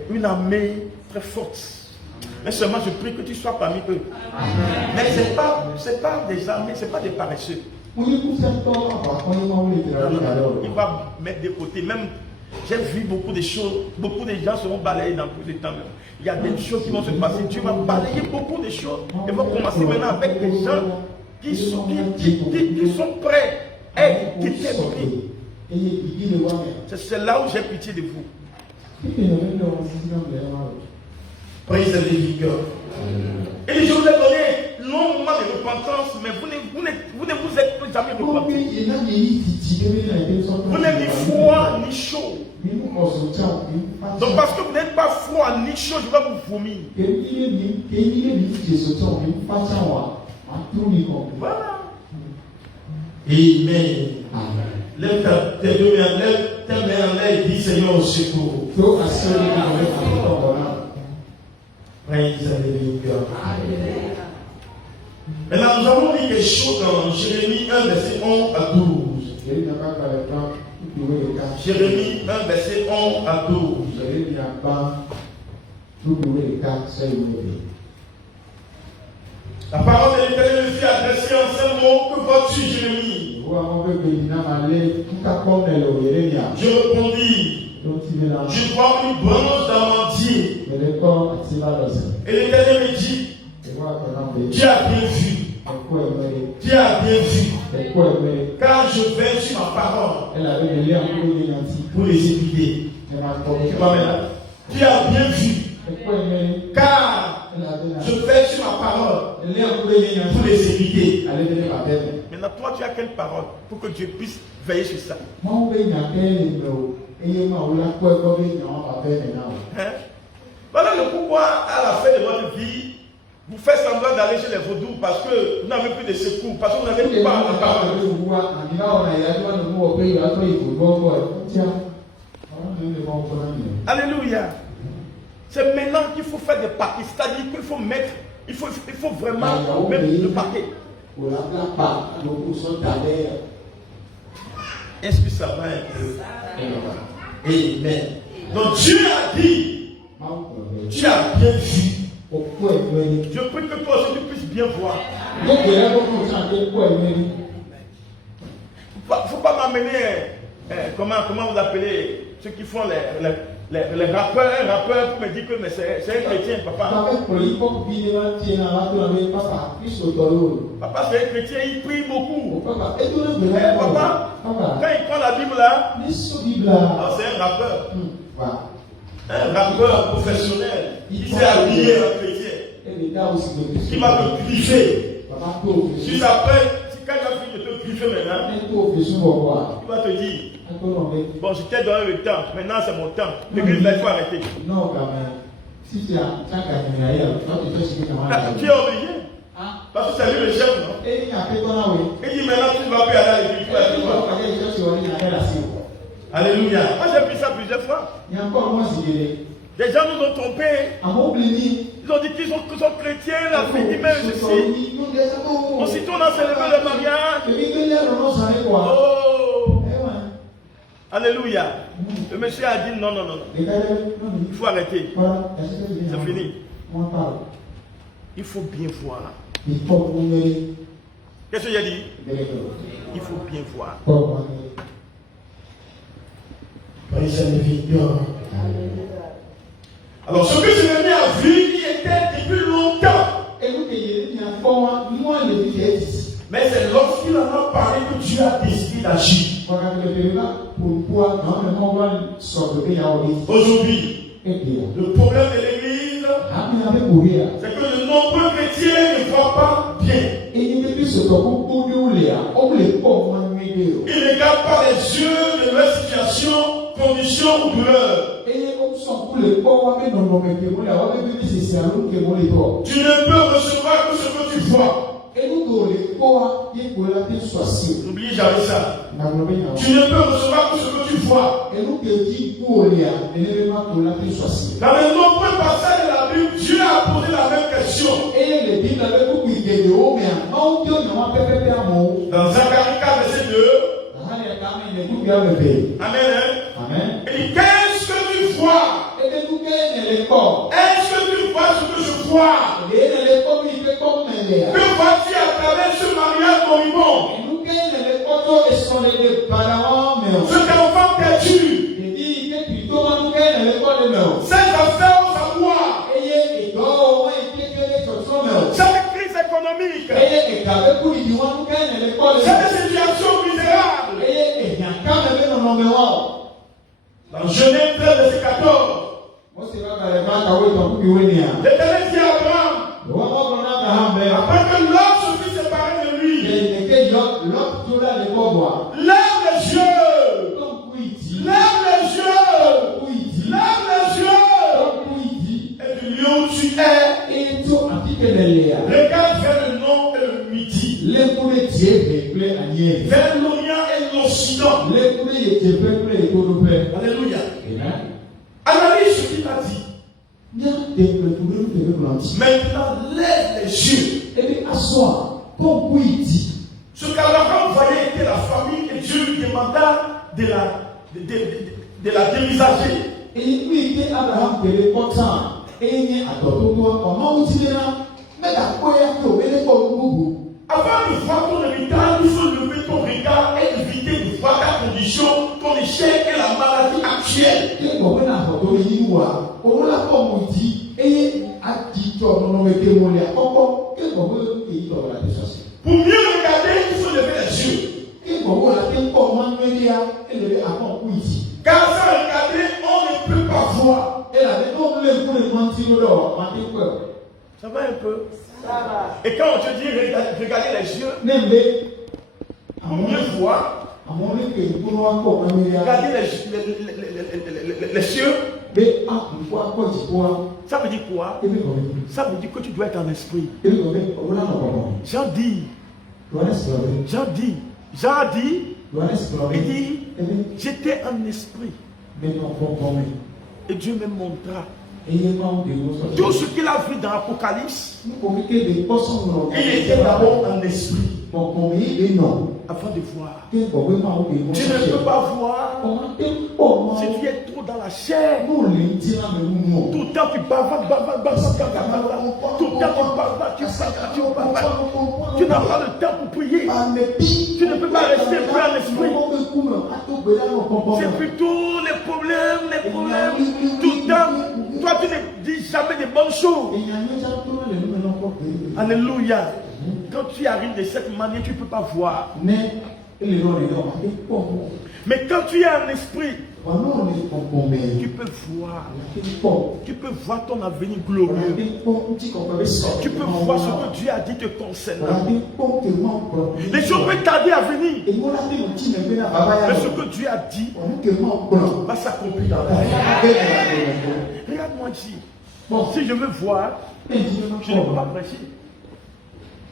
une armée très forte. Mais seulement je prie que tu sois parmi eux. Mais ce n'est pas des armées, ce n'est pas des paresseux. Il va mettre de côté. Même, j'ai vu beaucoup de choses. Beaucoup de gens seront balayés dans peu de temps. Il y a des choses qui vont se passer. Dieu va balayer beaucoup de choses. Et va commencer maintenant avec des gens qui sont prêts. C'est là où j'ai pitié de vous. Praise the living God. Et je vous ai donné long moment de repentance, mais vous ne vous êtes jamais repenti. Vous n'êtes ni froid ni chaud. Donc parce que vous n'êtes pas froid ni chaud, je vais vous vomir. Voilà. Amen. Lève tes deux mains, lève tes mains en l'air et dis Seigneur au secours. Praise the living God. Maintenant, nous avons dit quelque chose dans Jérémie 1, verset 11 à 12. Jérémie 1, verset 11 à 12. La parole de l'Éternel me fit adresser en ce mot. Que vois-tu, Jérémie? Je répondis. Je vois une branche d'amandier. Et l'Éternel me dit, tu as bien vu. Tu as bien vu. Car je vais sur ma parole pour les exécuter. Tu as bien vu. Car je vais sur ma parole pour les éviter. Maintenant, toi, tu as quelle parole pour que Dieu puisse veiller sur ça? Hein? Voilà le pourquoi, à la fin de votre vie, vous faites semblant d'aller chez les vaudous parce que vous n'avez plus de secours, parce que vous n'avez pas la parole. Alléluia. C'est maintenant qu'il faut faire des paquets, c'est-à-dire qu'il faut mettre, il faut vraiment mettre le paquet. Est-ce que ça va un peu? Amen. Donc Dieu a dit, tu as bien vu. Je prie que toi aussi tu puisses bien voir. Il ne faut pas m'amener, comment vous appelez ceux qui font les rappeurs, un rappeur pour me dire que c'est un chrétien, papa. Papa, c'est un chrétien, il prie beaucoup. Papa, quand il prend la Bible là, c'est un rappeur. Un rappeur professionnel, il s'est habillé en chrétien, qui va te griffer. Juste après, quand il a fini de te griffer maintenant, il va te dire, bon, je t'ai donné le temps, maintenant c'est mon temps. L'église là, il faut arrêter. Non, quand même. Si tu es obligé. Parce que c'est lui le chef, non? Et il dit maintenant tu ne vas plus aller à l'église. Alléluia. Moi j'ai vu ça plusieurs fois. Des gens nous ont trompés. Ils ont dit qu'ils sont chrétiens, la fille dit même ceci. Aussitôt on a célébré le mariage. Oh. Alléluia. Le monsieur a dit non. Il faut arrêter. C'est fini. Il faut bien voir. Qu'est-ce que j'ai dit? Il faut bien voir. Alors ce que Jérémie a vu, il était depuis longtemps. Mais c'est lorsqu'il en a parlé que Dieu a décidé d'agir. Aujourd'hui, le problème de l'église, c'est que de nombreux chrétiens ne voient pas bien. Ils ne regardent pas les yeux de leur situation, condition ou douleur. Tu ne peux recevoir que ce que tu vois. N'oublie jamais ça. Tu ne peux recevoir que ce que tu vois. Dans les nombreux passages de la Bible, Dieu a posé la même question. Dans Zacharie 4, verset 2. Amen. Il dit, qu'est-ce que tu vois? Est-ce que tu vois ce que je vois? Que vois-tu à travers ce mariage moribond? Cet enfant perdu. Cette affaire au savoir. Cette crise économique. Cette situation misérable. Dans Genèse 13, verset 14. L'Éternel dit à Abraham, après que Lot se fut séparé de lui, lève les yeux, lève les yeux, et du lieu où tu es, regarde vers le nord et le midi, vers l'Orient et l'Occident. Alléluia. Analyse ce qu'il a dit. Maintenant, lève les yeux. Ce qu'Abraham voyait était la famille et Dieu lui demanda de la dévisager. Avant de voir ton héritage, il faut lever ton regard et éviter de voir ta condition, ton échec et la maladie actuelle. Pour mieux regarder, il faut lever les yeux. Car sans regarder, on ne peut pas voir. Ça va un peu? Ça va. Et quand on te dit regarder les yeux, pour mieux voir, regarder les cieux. Ça veut dire quoi? Ça veut dire que tu dois être en esprit. Jean dit, il dit, j'étais en esprit. Et Dieu me montra tout ce qu'il a vu dans l'Apocalypse. Il était d'abord en esprit. Avant de voir. Tu ne peux pas voir si tu es trop dans la chair. Tout le temps tu bavardes. Tout le temps tu bavardes. Tu n'as pas le temps pour prier. Tu ne peux pas rester plus en esprit. C'est plutôt les problèmes. Tout le temps. Toi tu ne dis jamais de bonnes choses. Alléluia. Quand tu arrives de cette manière, tu ne peux pas voir. Mais quand tu es en esprit, tu peux voir. Tu peux voir ton avenir glorieux. Tu peux voir ce que Dieu a dit te concernant. Les choses peuvent tarder à venir. Mais ce que Dieu a dit va s'accomplir dans la vie. Regarde-moi ici. Si je veux voir, je ne peux pas prêcher.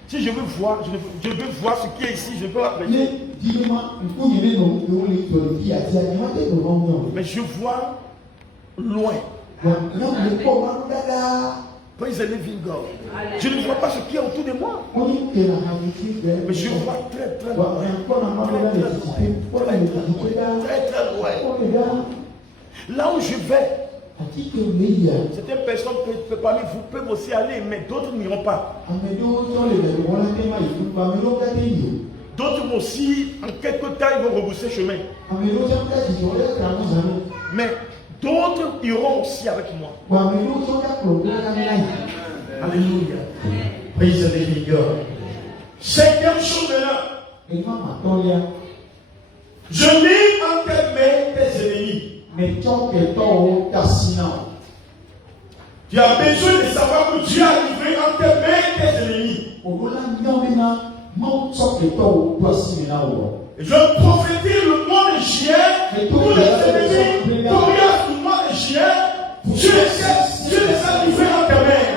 Si je veux voir, je veux voir ce qui est ici, je peux pas prêcher. Mais je vois loin. Praise the living God. Je ne vois pas ce qui est autour de moi. Mais je vois très très loin. Très loin. Là où je vais, certaines personnes parmi vous peuvent aussi aller, mais d'autres n'iront pas. D'autres aussi, en quelque temps, ils vont rebrousser chemin. Mais d'autres iront aussi avec moi. Alléluia. Praise the living God. Cinquième chose là. Je lis en tes mains tes ennemis. Tu as besoin de savoir que Dieu a livré en tes mains tes ennemis. Et je prophétise le mois de juillet pour les ennemis. Pour le mois de juillet, Dieu les a livrés en tes mains.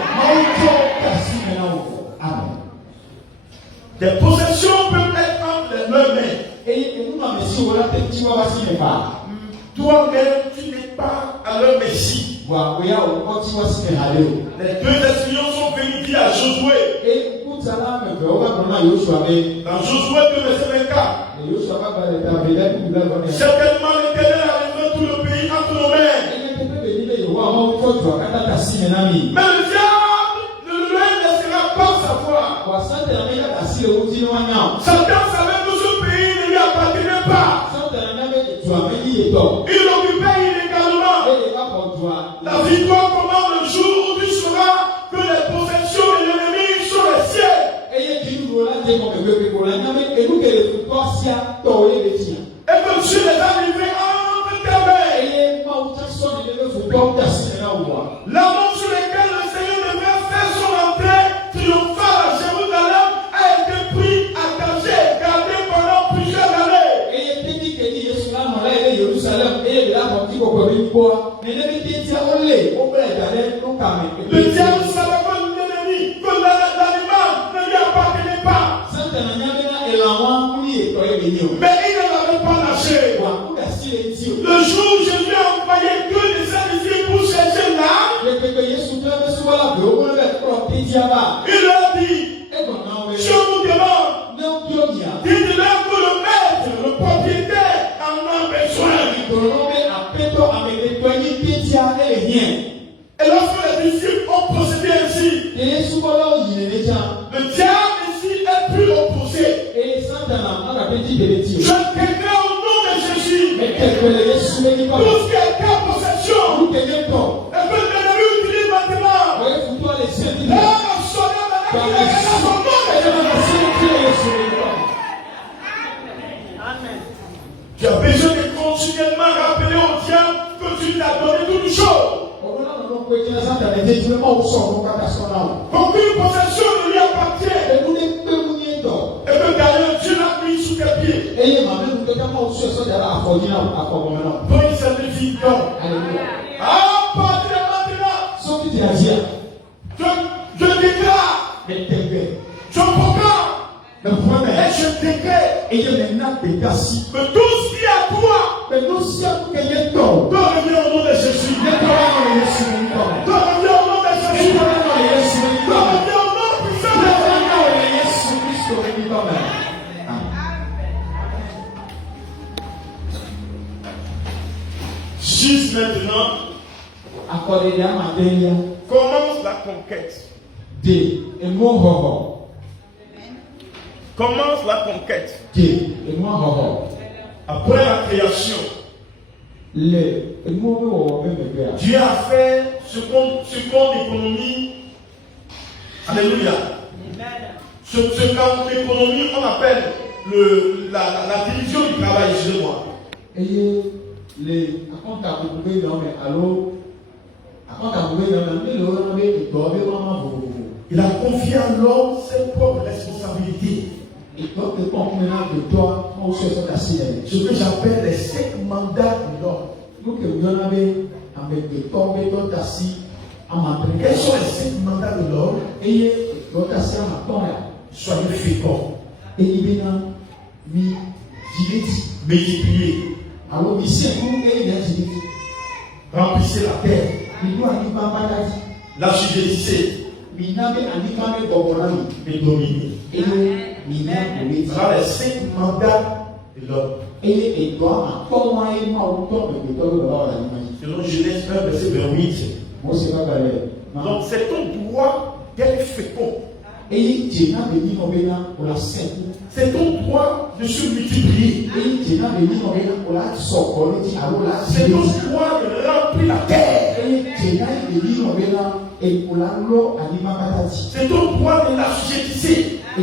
Des possessions peuvent être entre leurs mains. Toi-même, tu n'es pas à leur merci. Les deux espions sont venus dire à Josué. Dans Josué 2, verset 24. Certainement l'Éternel a livré tout le pays entre nos mains. Mais le diable ne le laissera pas savoir. Satan savait que ce pays ne lui appartenait pas. Il occupait illégalement. La victoire commence le jour où tu sauras que les possessions de l'ennemi sont les cieux. Et que Dieu les a livrés entre tes mains. L'amour sur lequel le Seigneur devait faire son entrée triomphale à Jérusalem a été pris, attaché, gardé pendant plusieurs années. Le diable savait que l'ennemi, que l'animal ne lui appartenait pas. Mais il ne l'avait pas lâché. Le jour où Jésus a envoyé deux de ses disciples pour chercher l'âme, il leur dit, je vous demande, dites-leur que le maître, le propriétaire en a besoin. Et lorsque les disciples ont procédé ainsi, le diable ici est plus opposé. Je déclare au nom de Jésus tout ce qui est cas possession et que l'ennemi utilise maintenant. Là, son nom tu as besoin de continuellement rappeler au diable que tu t'as donné toutes choses. Aucune possession ne lui appartient. Et que d'ailleurs Dieu l'a mis sous tes pieds. Praise the living God. À partir de maintenant, je déclare, je proclame, et je déclare que tout ce qui est à toi doit revenir au nom de Jésus. Doit revenir au nom de Jésus. Doit revenir au nom puissant de Jésus. Juste maintenant, commence la conquête. Commence la conquête. Après la création, Dieu a fait ce qu'on économie. Alléluia. Ce qu'en économie on appelle la division du travail, excusez-moi. Il a confié à l'homme ses propres responsabilités. Ce que j'appelle les 5 mandats de l'homme. Quels sont les 5 mandats de l'homme? soyez féconds. Multipliez. Remplissez la terre. La subissez. Et dominez. Voilà les 5 mandats de l'homme. Selon Genèse 1, verset 28. Donc c'est ton droit d'être fécond. C'est ton droit de se multiplier. C'est ton droit de remplir la terre. C'est ton droit de l'assujettisser. Et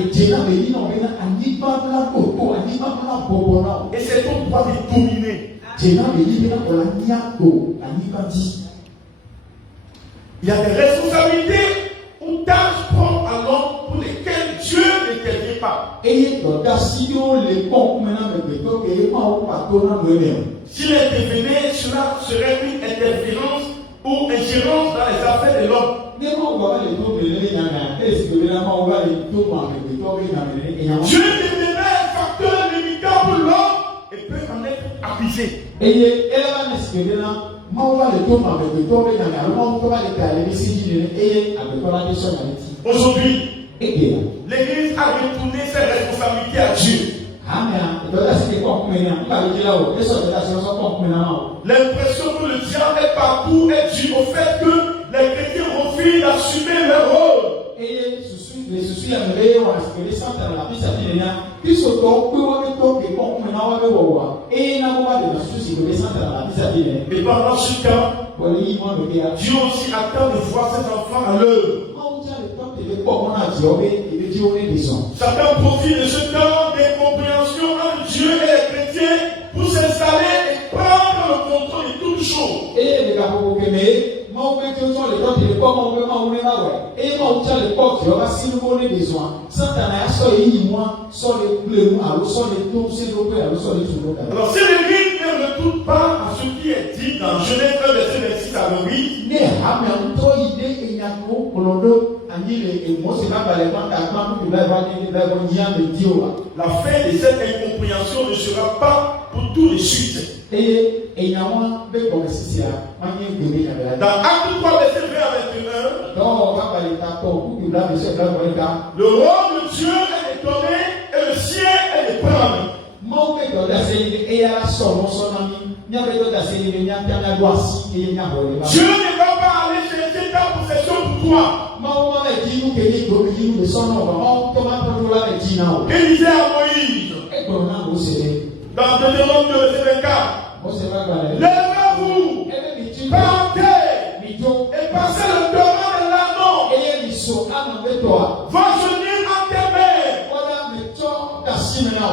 c'est ton droit de dominer. Il y a des responsabilités ou tâches propres à l'homme pour lesquelles Dieu n'intervient pas. S'il intervenait, cela serait une interférence ou ingérence dans les affaires de l'homme. Dieu demeure un facteur limitant pour l'homme et peut en être accusé. Aujourd'hui, l'Église a retourné ses responsabilités à Dieu. L'impression que le diable est partout est due au fait que les chrétiens refusent d'assumer leur rôle. Et pendant ce temps, Dieu aussi attend de voir ses enfants à l'œuvre. Chacun profite de ce temps d'incompréhension entre Dieu et les chrétiens pour s'installer et prendre le contrôle de toutes choses. Alors si l'Église ne retourne pas à ce qui est dit dans Genèse 1, verset 26 à 28, la fin de cette incompréhension ne sera pas pour tous les suites. Dans Acte 3, verset 20 à 21, le rôle de Dieu est de donner et le sien est de prendre. Dieu ne va pas aller chercher ta possession pour toi. Il disait à Moïse, dans Deutéronome 2, verset 24, lèvez-vous, partez, et passez le torrent de l'Arnon. Va venir en tes mers.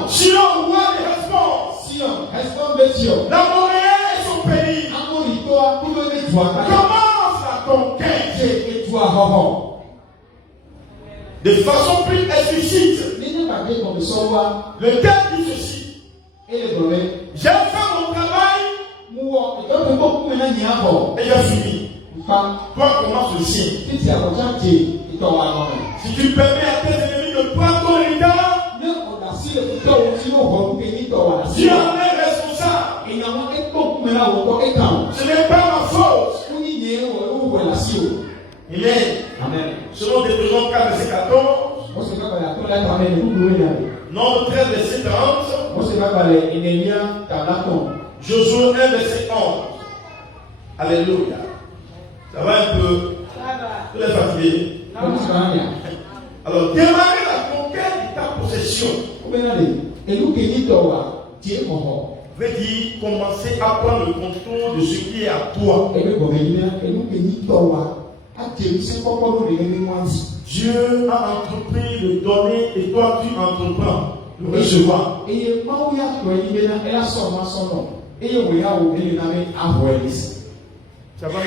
Sion, roi de Hesbon, la Moréenne et son pays. Commence la conquête. De façon plus explicite, le texte dit ceci. J'ai fait mon travail et j'ai fini. Toi commence le sien. Si tu permets à tes ennemis de prendre ton héritage, tu en es responsable. Ce n'est pas ma faute. Il est, selon Deutéronome 4, verset 14, Nombre 13, verset 30, Josué 1, verset 11. Alléluia. Ça va un peu. Vous êtes fatigués. Alors, démarrer la conquête de ta possession veut dire commencer à prendre le contrôle de ce qui est à toi. Dieu a entrepris de donner et toi tu entreprends de recevoir. Ça va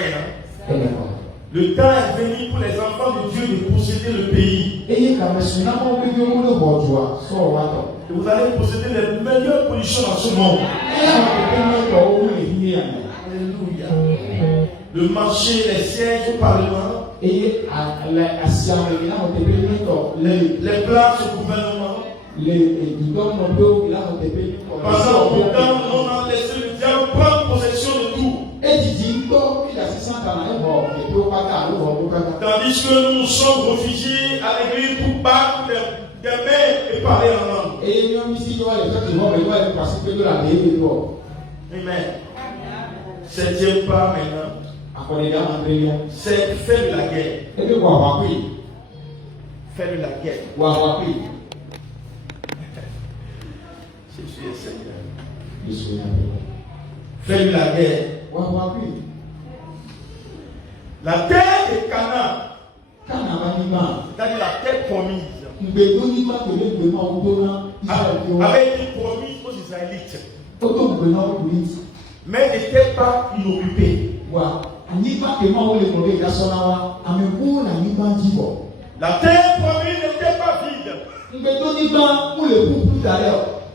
maintenant? Le temps est venu pour les enfants de Dieu de posséder le pays. Et vous allez posséder les meilleures positions dans ce monde. Alléluia. Le marché, les sièges au Parlement, Les places au gouvernement. Pendant longtemps, on a laissé le diable prendre possession de tout. Tandis que nous nous sommes réfugiés à l'église pour battre des mains et parler en langue. Amen. Septième pas maintenant. C'est faire de la guerre. Faire de la guerre. Jésus est Seigneur. Faire de la guerre. La terre de Canaan. C'est-à-dire la terre promise. Avait été promise aux Israélites. Mais n'était pas inoccupée. La terre promise n'était pas vide.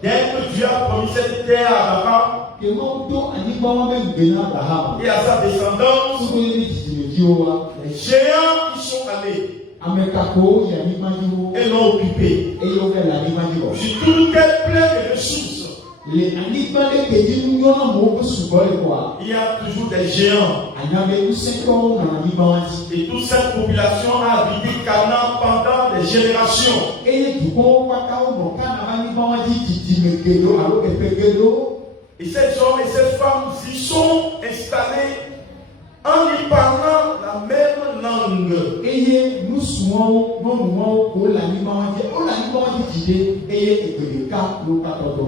Dès que Dieu a promis cette terre à Abraham et à sa descendance, les géants qui sont allés et l'ont occupé. Sur toute quelle pleine de ressources. Il y a toujours des géants. Et toute cette population a habité Canaan pendant des générations. Et ces hommes et ces femmes y sont installés en y parlant la même langue.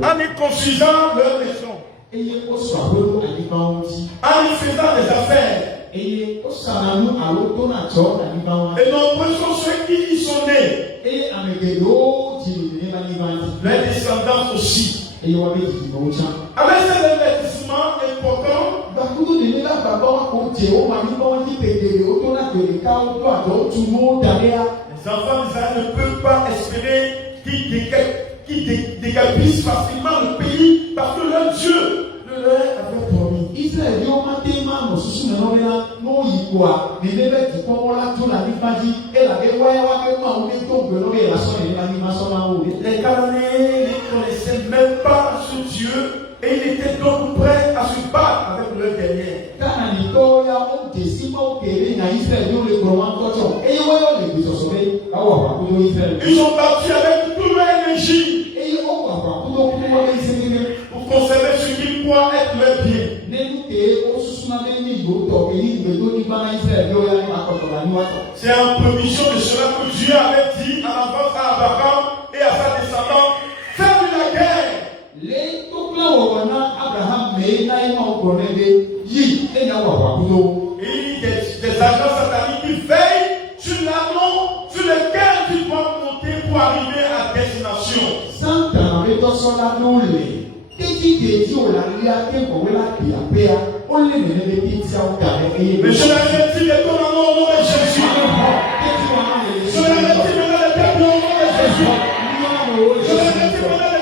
En y construisant leur maison. En y faisant des affaires. Et nombreux sont ceux qui y sont nés. Les descendants aussi. Avec cet investissement important, les enfants d'Israël ne peuvent pas espérer qu'ils décapissent facilement le pays parce que leur Dieu le leur avait promis. Les Cananéens ne connaissaient même pas ce Dieu et ils étaient donc prêts à se battre avec leur dernier. Ils ont battu avec toute leur énergie pour conserver ce qu'ils croient être leur bien. C'est en prévision de cela que Dieu avait dit en avance à Abraham et à sa descendance, faites de la guerre. Il y a des agents sataniques qui veillent sur l'anneau sur lequel tu dois monter pour arriver à destination. Mais je l'avais dit de ton amour au nom de Jésus. Je l'avais dit de le peuple au nom de Jésus. Je l'avais dit de le peuple au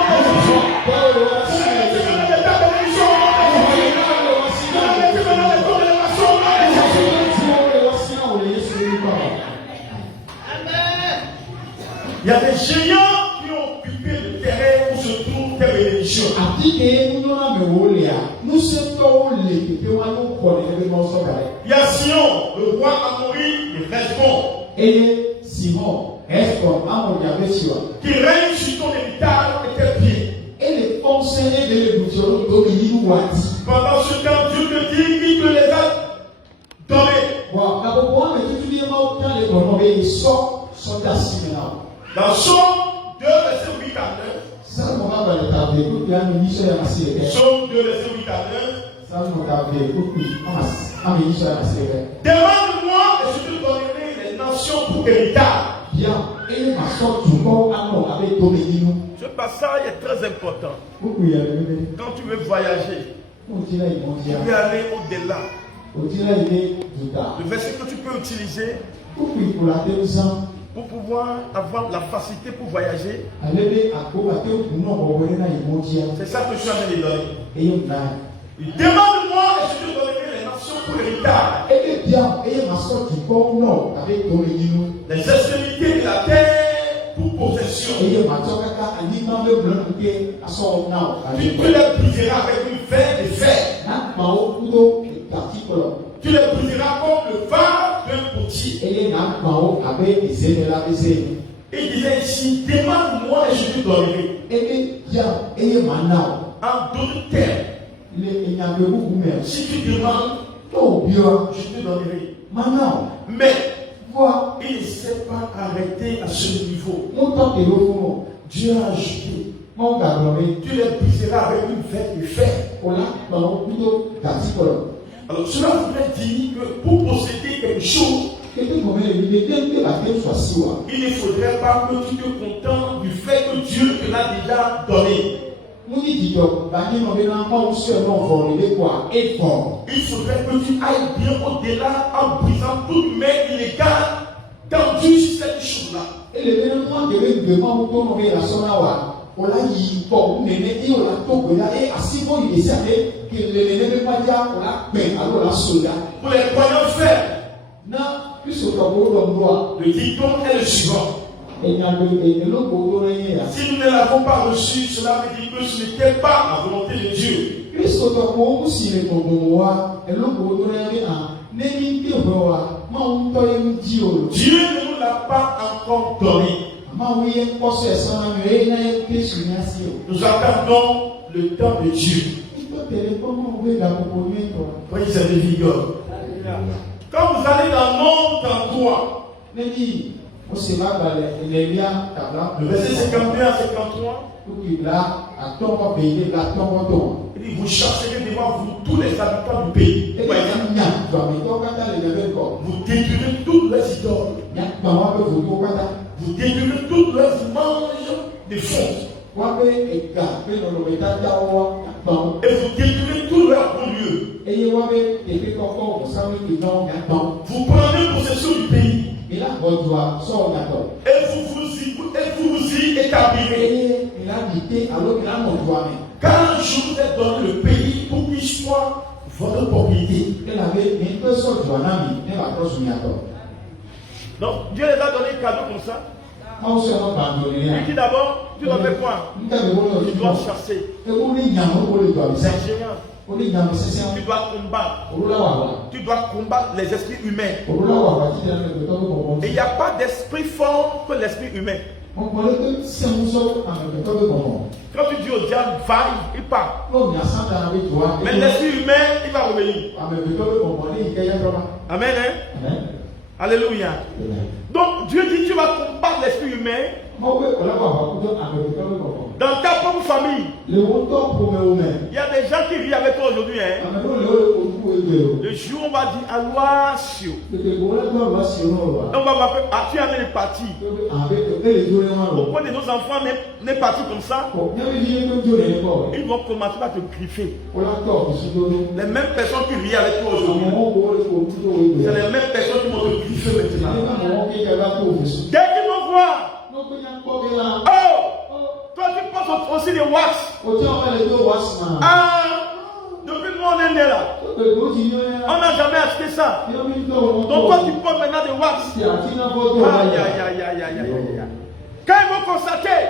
nom de Jésus. Je l'avais dit de le peuple au nom de Jésus. Je l'avais dit de le congrégations au nom de Jésus. Amen. Il y a des géants qui ont occupé le terrain où se trouvent tes bénédictions. Il y a Sion, le roi Amori, il reste bon. Qui règne sur ton héritage et tes pieds. Pendant ce temps, Dieu te dit qu'il te les a donnés. Dans Somme 2, verset 8 à 9. Somme 2, verset 8 à 9. Demande-moi et je te donnerai les nations pour héritage. Ce passage est très important. Quand tu veux voyager, tu veux aller au-delà. Le verset que tu peux utiliser pour pouvoir avoir la facilité pour voyager, c'est ça que je suis en train de donner. Demande-moi et je te donnerai les nations répartition pour l'héritage. Les extrémités de la terre pour possession. Tu les briseras avec une faine de fer. Tu les briseras comme le phare d'un potier. Il disait ici, demande-moi et je te donnerai. En d'autres termes, si tu demandes, je te donnerai. Mais il ne s'est pas arrêté à ce niveau. Dieu a ajouté, tu les briseras avec une faine de fer. Alors cela voudrait dire que pour posséder quelque chose, il ne faudrait pas que tu te contentes du fait que Dieu te l'a déjà donné. Il faudrait que tu ailles bien au-delà en brisant toute main illégale tendue sur cette chose-là. Pour les croyants faibles, le dicton est le suivant. Si nous ne l'avons pas reçu, cela veut dire que ce n'était pas la volonté de Dieu. Dieu ne nous l'a pas encore donné. Nous attendons le temps de Dieu. Voyez, ça de vigueur. Quand vous allez dans le monde d'emploi, le verset 51 à 53, il dit, vous chercherez devant vous tous les habitants du pays. Vous détruirez toutes les idoles. Vous détruirez toutes les images de fonds. Et vous détruirez tous leurs bons lieux. Vous prendrez possession du pays. Et vous vous y établirez. Car je vous ai donné le pays pour qu'il soit votre propriété. Donc Dieu les a donné un cadeau comme ça. Il dit d'abord, tu dois faire quoi? Tu dois chasser. C'est génial. Tu dois combattre. Tu dois combattre les esprits humains. Et il n'y a pas d'esprit fort que l'esprit humain. Quand tu dis au diable, va, il part. Mais l'esprit humain, il va revenir. Amen. Hein? Alléluia. Donc Dieu dit, tu vas combattre l'esprit humain. Dans ta propre famille, il y a des gens qui rient avec toi aujourd'hui. Hein? Le jour où on va dire Aloisio. On va m'appeler, tu es allé parti. Au point de nos enfants n'est parti comme ça. Ils vont commencer à te griffer. Les mêmes personnes qui rient avec toi aujourd'hui, c'est les mêmes personnes qui vont te griffer maintenant. Dès qu'ils vont voir, oh, toi tu penses aussi des wax. Ah, depuis nous on est né là. On n'a jamais acheté ça. Donc toi tu portes maintenant des wax. Aïe, aïe, aïe, aïe, aïe, aïe. Quand ils vont constater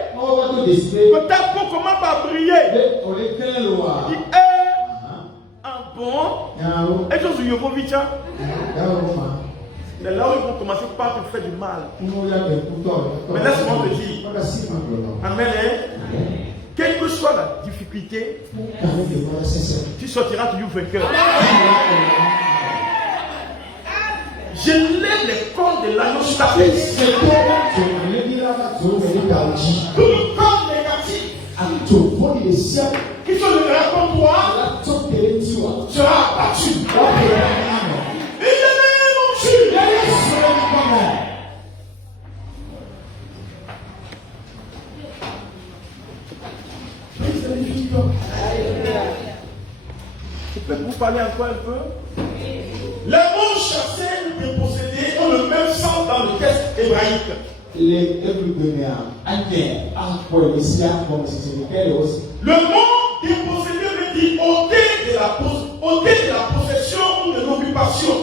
que ta peau commence à briller, il est un bon. Et je suis Yovovicha. C'est là où ils vont commencer par te faire du mal. Mais laisse-moi te dire. Amen. Quelle que soit la difficulté, tu sortiras toujours vainqueur. Je lève les corps de l'agneau sur ta tête. Tout le corps négatif qui sont le contre toi sera abattu. Je peux vous parler encore un peu? Les mots chassés ou dépossédés ont le même sens dans le texte hébraïque. Le mot dépossédé veut dire ôter de la possession ou de préoccupation.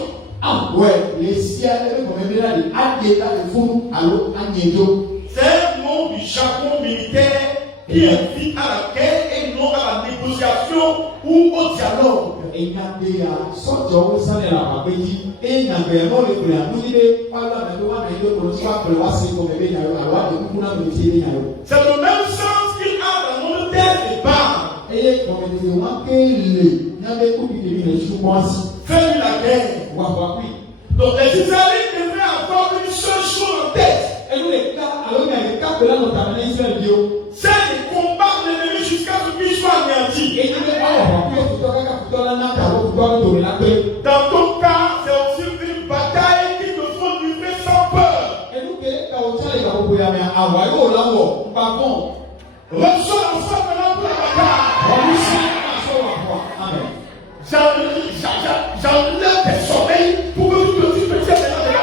Ah ouais, les ciels, C'est un nom du jargon militaire qui invite à la guerre et non à la négociation ou au dialogue. C'est le même sens qu'il a dans le terme débat. Faire la guerre. Donc les Israélites devraient avoir une seule chose en tête. C'est de combattre l'ennemi jusqu'à ce qu'il soit anéanti. Dans ton cas, c'est aussi une bataille qui te faut livrer sans peur. Reçois la foi maintenant pour la bataille. J'enlève tes sommeils pour que tu te tiennes dans la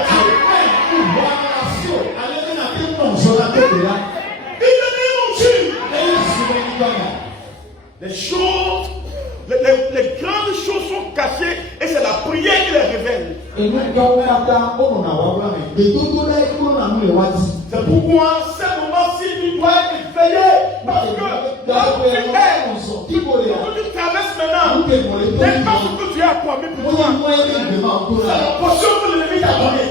les choses, les grandes choses sont cachées et c'est la prière qui les révèle. C'est pourquoi ces moments-ci, tu dois être éveillé parce que tu traverses maintenant, c'est pas ce que tu as promis pour toi. C'est la portion que l'ennemi t'a donnée.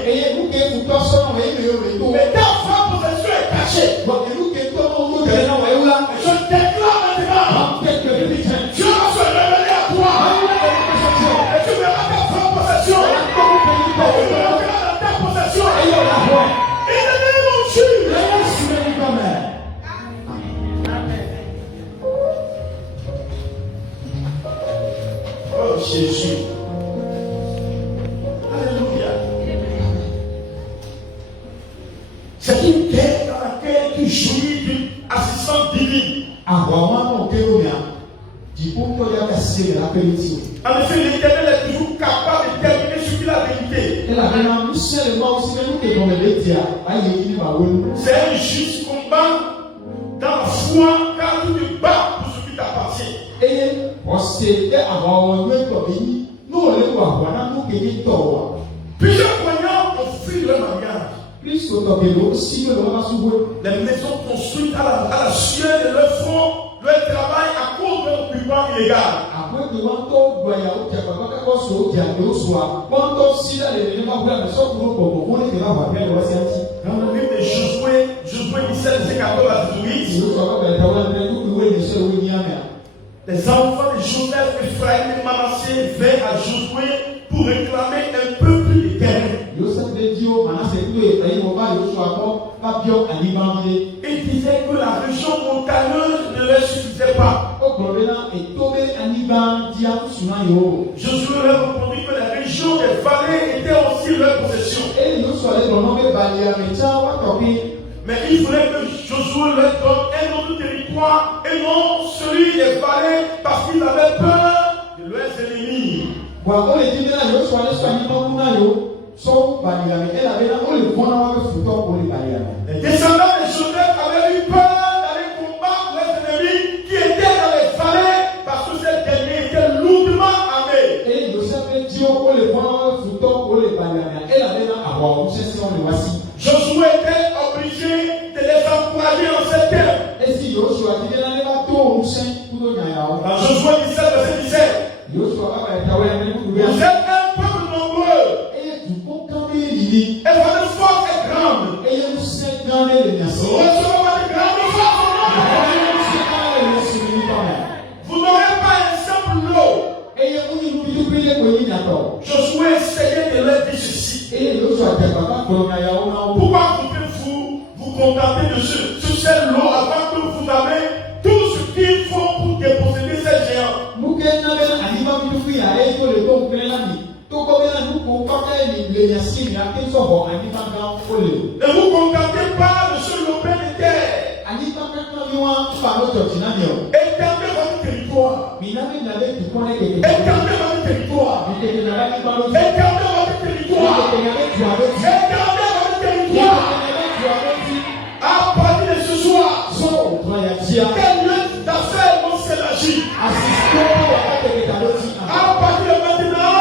Mais ta foi possession est cachée. Je déclare maintenant, Dieu va se révéler à toi. Et tu verras ta foi possession. Tu verras ta possession. Et le name of Jesus. Oh Jésus. Alléluia. C'est une guerre dans laquelle tu jouis d'une assistance divine. En effet, l'Éternel est toujours capable de terminer ce qu'il a débuté. C'est un juste combat dans la foi car tu te bats pour ce qui t'appartient. Plusieurs croyants ont fui leur mariage. Les maisons construites à la sueur de leur front, leur travail à cause de l'occupant illégal. Dans le livre de Josué 17, 14 à 18, les enfants de Joseph, Ephraïm et Manassé vinrent à Josué pour réclamer un peu plus de terre. Il disait que la région montagneuse ne leur suffisait pas. Josué leur répondit que la région des vallées était aussi leur possession. Mais il voulait que Josué leur donne un autre territoire et non celui des vallées parce qu'ils avaient peur de leurs ennemis. Les descendants de Joseph avaient eu peur d'aller combattre leurs ennemis qui étaient dans les vallées parce que ces derniers étaient lourdement armés. Josué était obligé de les encourager en ces termes. Dans Josué 17, verset 17. Vous êtes un peuple nombreux. Et votre force est grande. Recevez votre grande force. Vous n'aurez pas un simple lot. Josué essayait de leur dire ceci. Pourquoi vous contenter de ce seul lot avant que vous avez tout ce qu'il faut pour déposséder ces géants? Ne vous contentez pas de ce lopin de terre. Étendez votre territoire. Étendez votre territoire. Étendez votre territoire. Étendez votre territoire. À partir de ce soir, quel lieu d'affaires vont s'élargir? À partir de maintenant,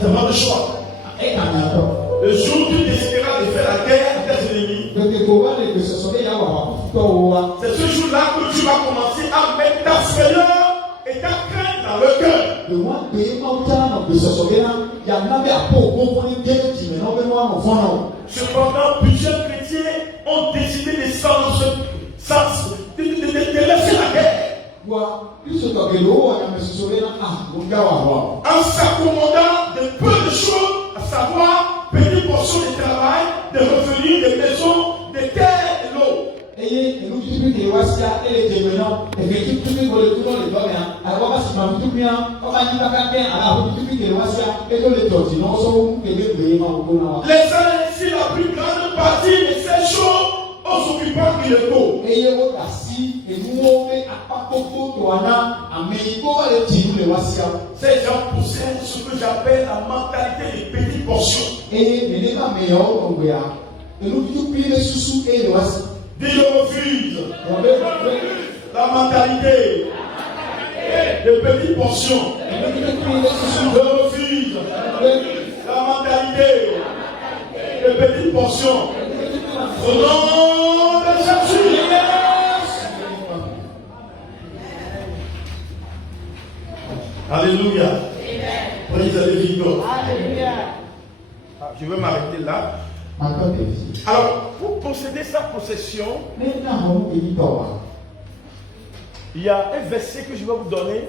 C'est pas le choix. Le jour où tu décideras de faire la guerre à tes ennemis, c'est ce jour-là que tu vas commencer à mettre ta frayeur et ta crainte dans le cœur. Cependant, plusieurs chrétiens ont décidé de laisser la guerre. En s'accommodant de peu de choses, à savoir petite portion de travail, de revenus, de maisons, de terre et l'eau. Laissant ainsi la plus grande partie de ces choses aux occupants qui le faut. Ces gens possèdent ce que j'appelle la mentalité des petites portions. Dis le refuse. La mentalité des petites portions. Je refuse. La mentalité des petites portions. Au nom de Jésus. Alléluia. Praise the living God. Je vais m'arrêter là. Alors, pour posséder sa possession, il y a un verset que je vais vous donner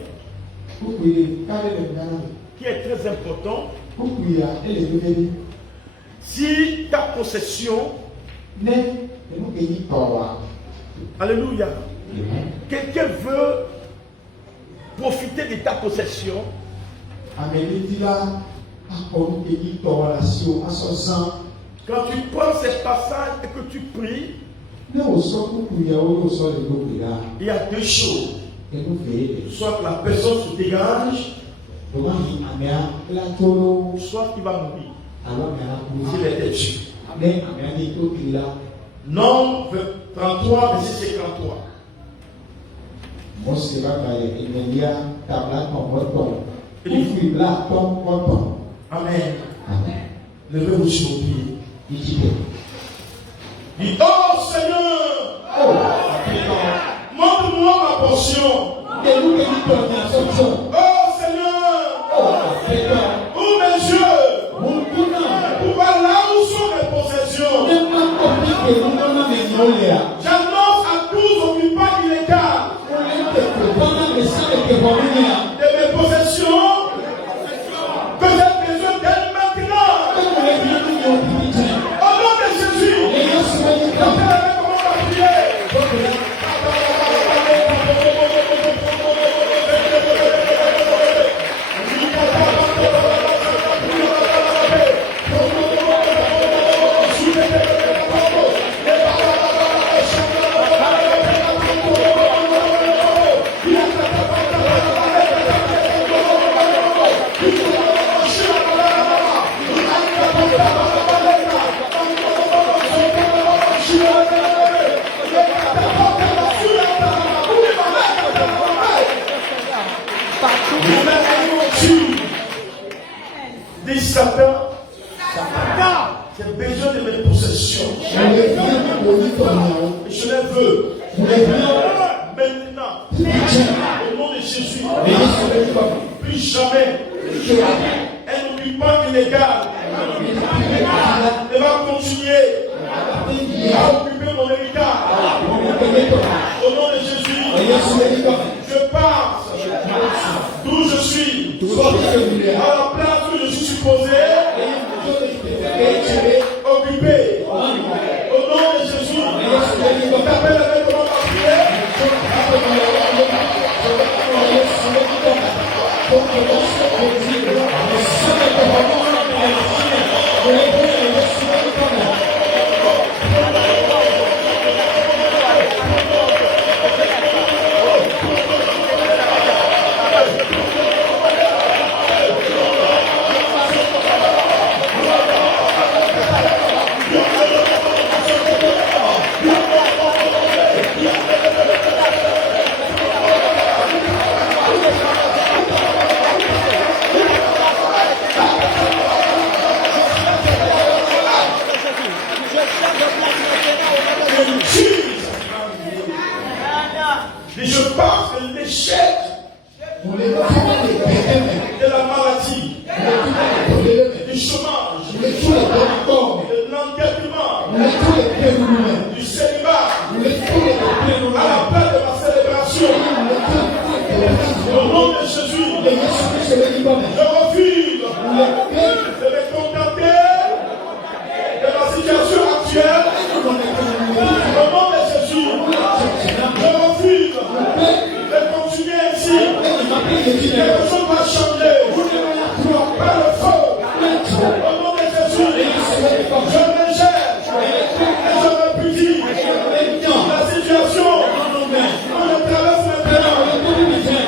qui est très important. Si ta possession, alléluia, quelqu'un veut profiter de ta possession, quand tu prends ces passages et que tu pries, il y a deux choses. Soit la personne se dégage, soit il va mourir. S'il est tué. Nombre 33, verset 53. Amen. Levez-vous sur vos pieds. Dis, oh Seigneur, montre-moi ma portion. Oh Seigneur, ouvre mes yeux pour voir là où sont mes possessions. J'annonce à tous occupants illégaux de mes possessions que j'ai besoin d'elle maintenant. Au nom de Jésus, comment on va prier? Dis Satan, j'ai besoin de mes possessions. Je les veux. Maintenant, au nom de Jésus, plus jamais, un occupant illégal ne va continuer à occuper mon héritage. Au nom de Jésus, je passe d'où je suis à la place où je suis supposé occuper. Au nom de Jésus, t'appelles avec comment on va prier. quelque chose va changer. Par le feu. Au nom de Jésus. Je me gère. Et je répudie la situation. Quand je traverse maintenant.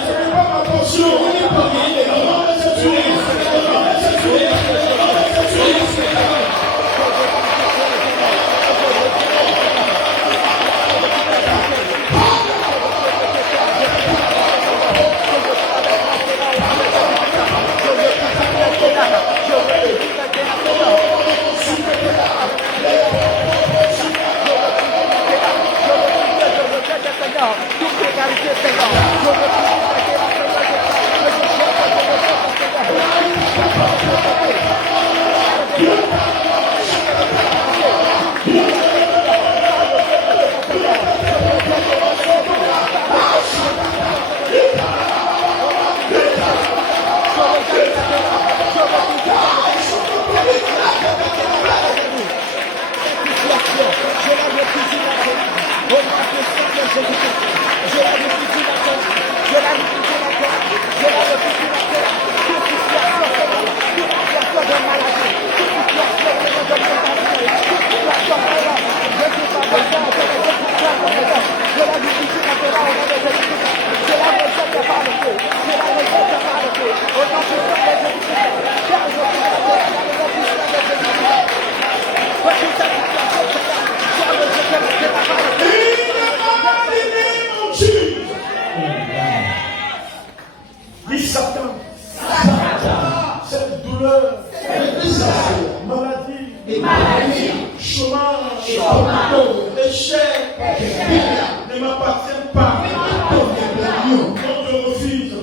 Ce n'est pas ma portion. Au nom de Jésus. Dis Satan, cette douleur, maladie, chômage, échec, ne m'appartient pas. Donc je refuse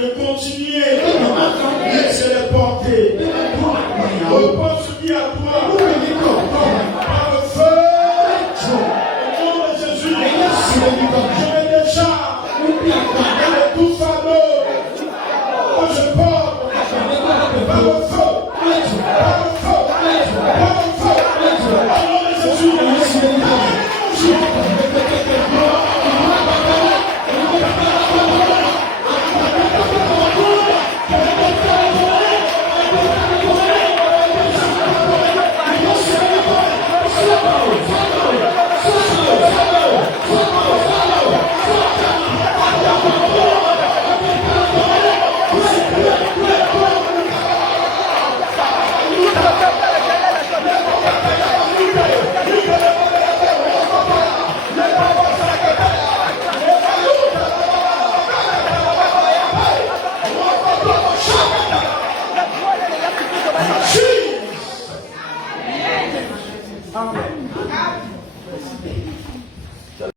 de continuer, je les porter. Repose ce qui est à toi.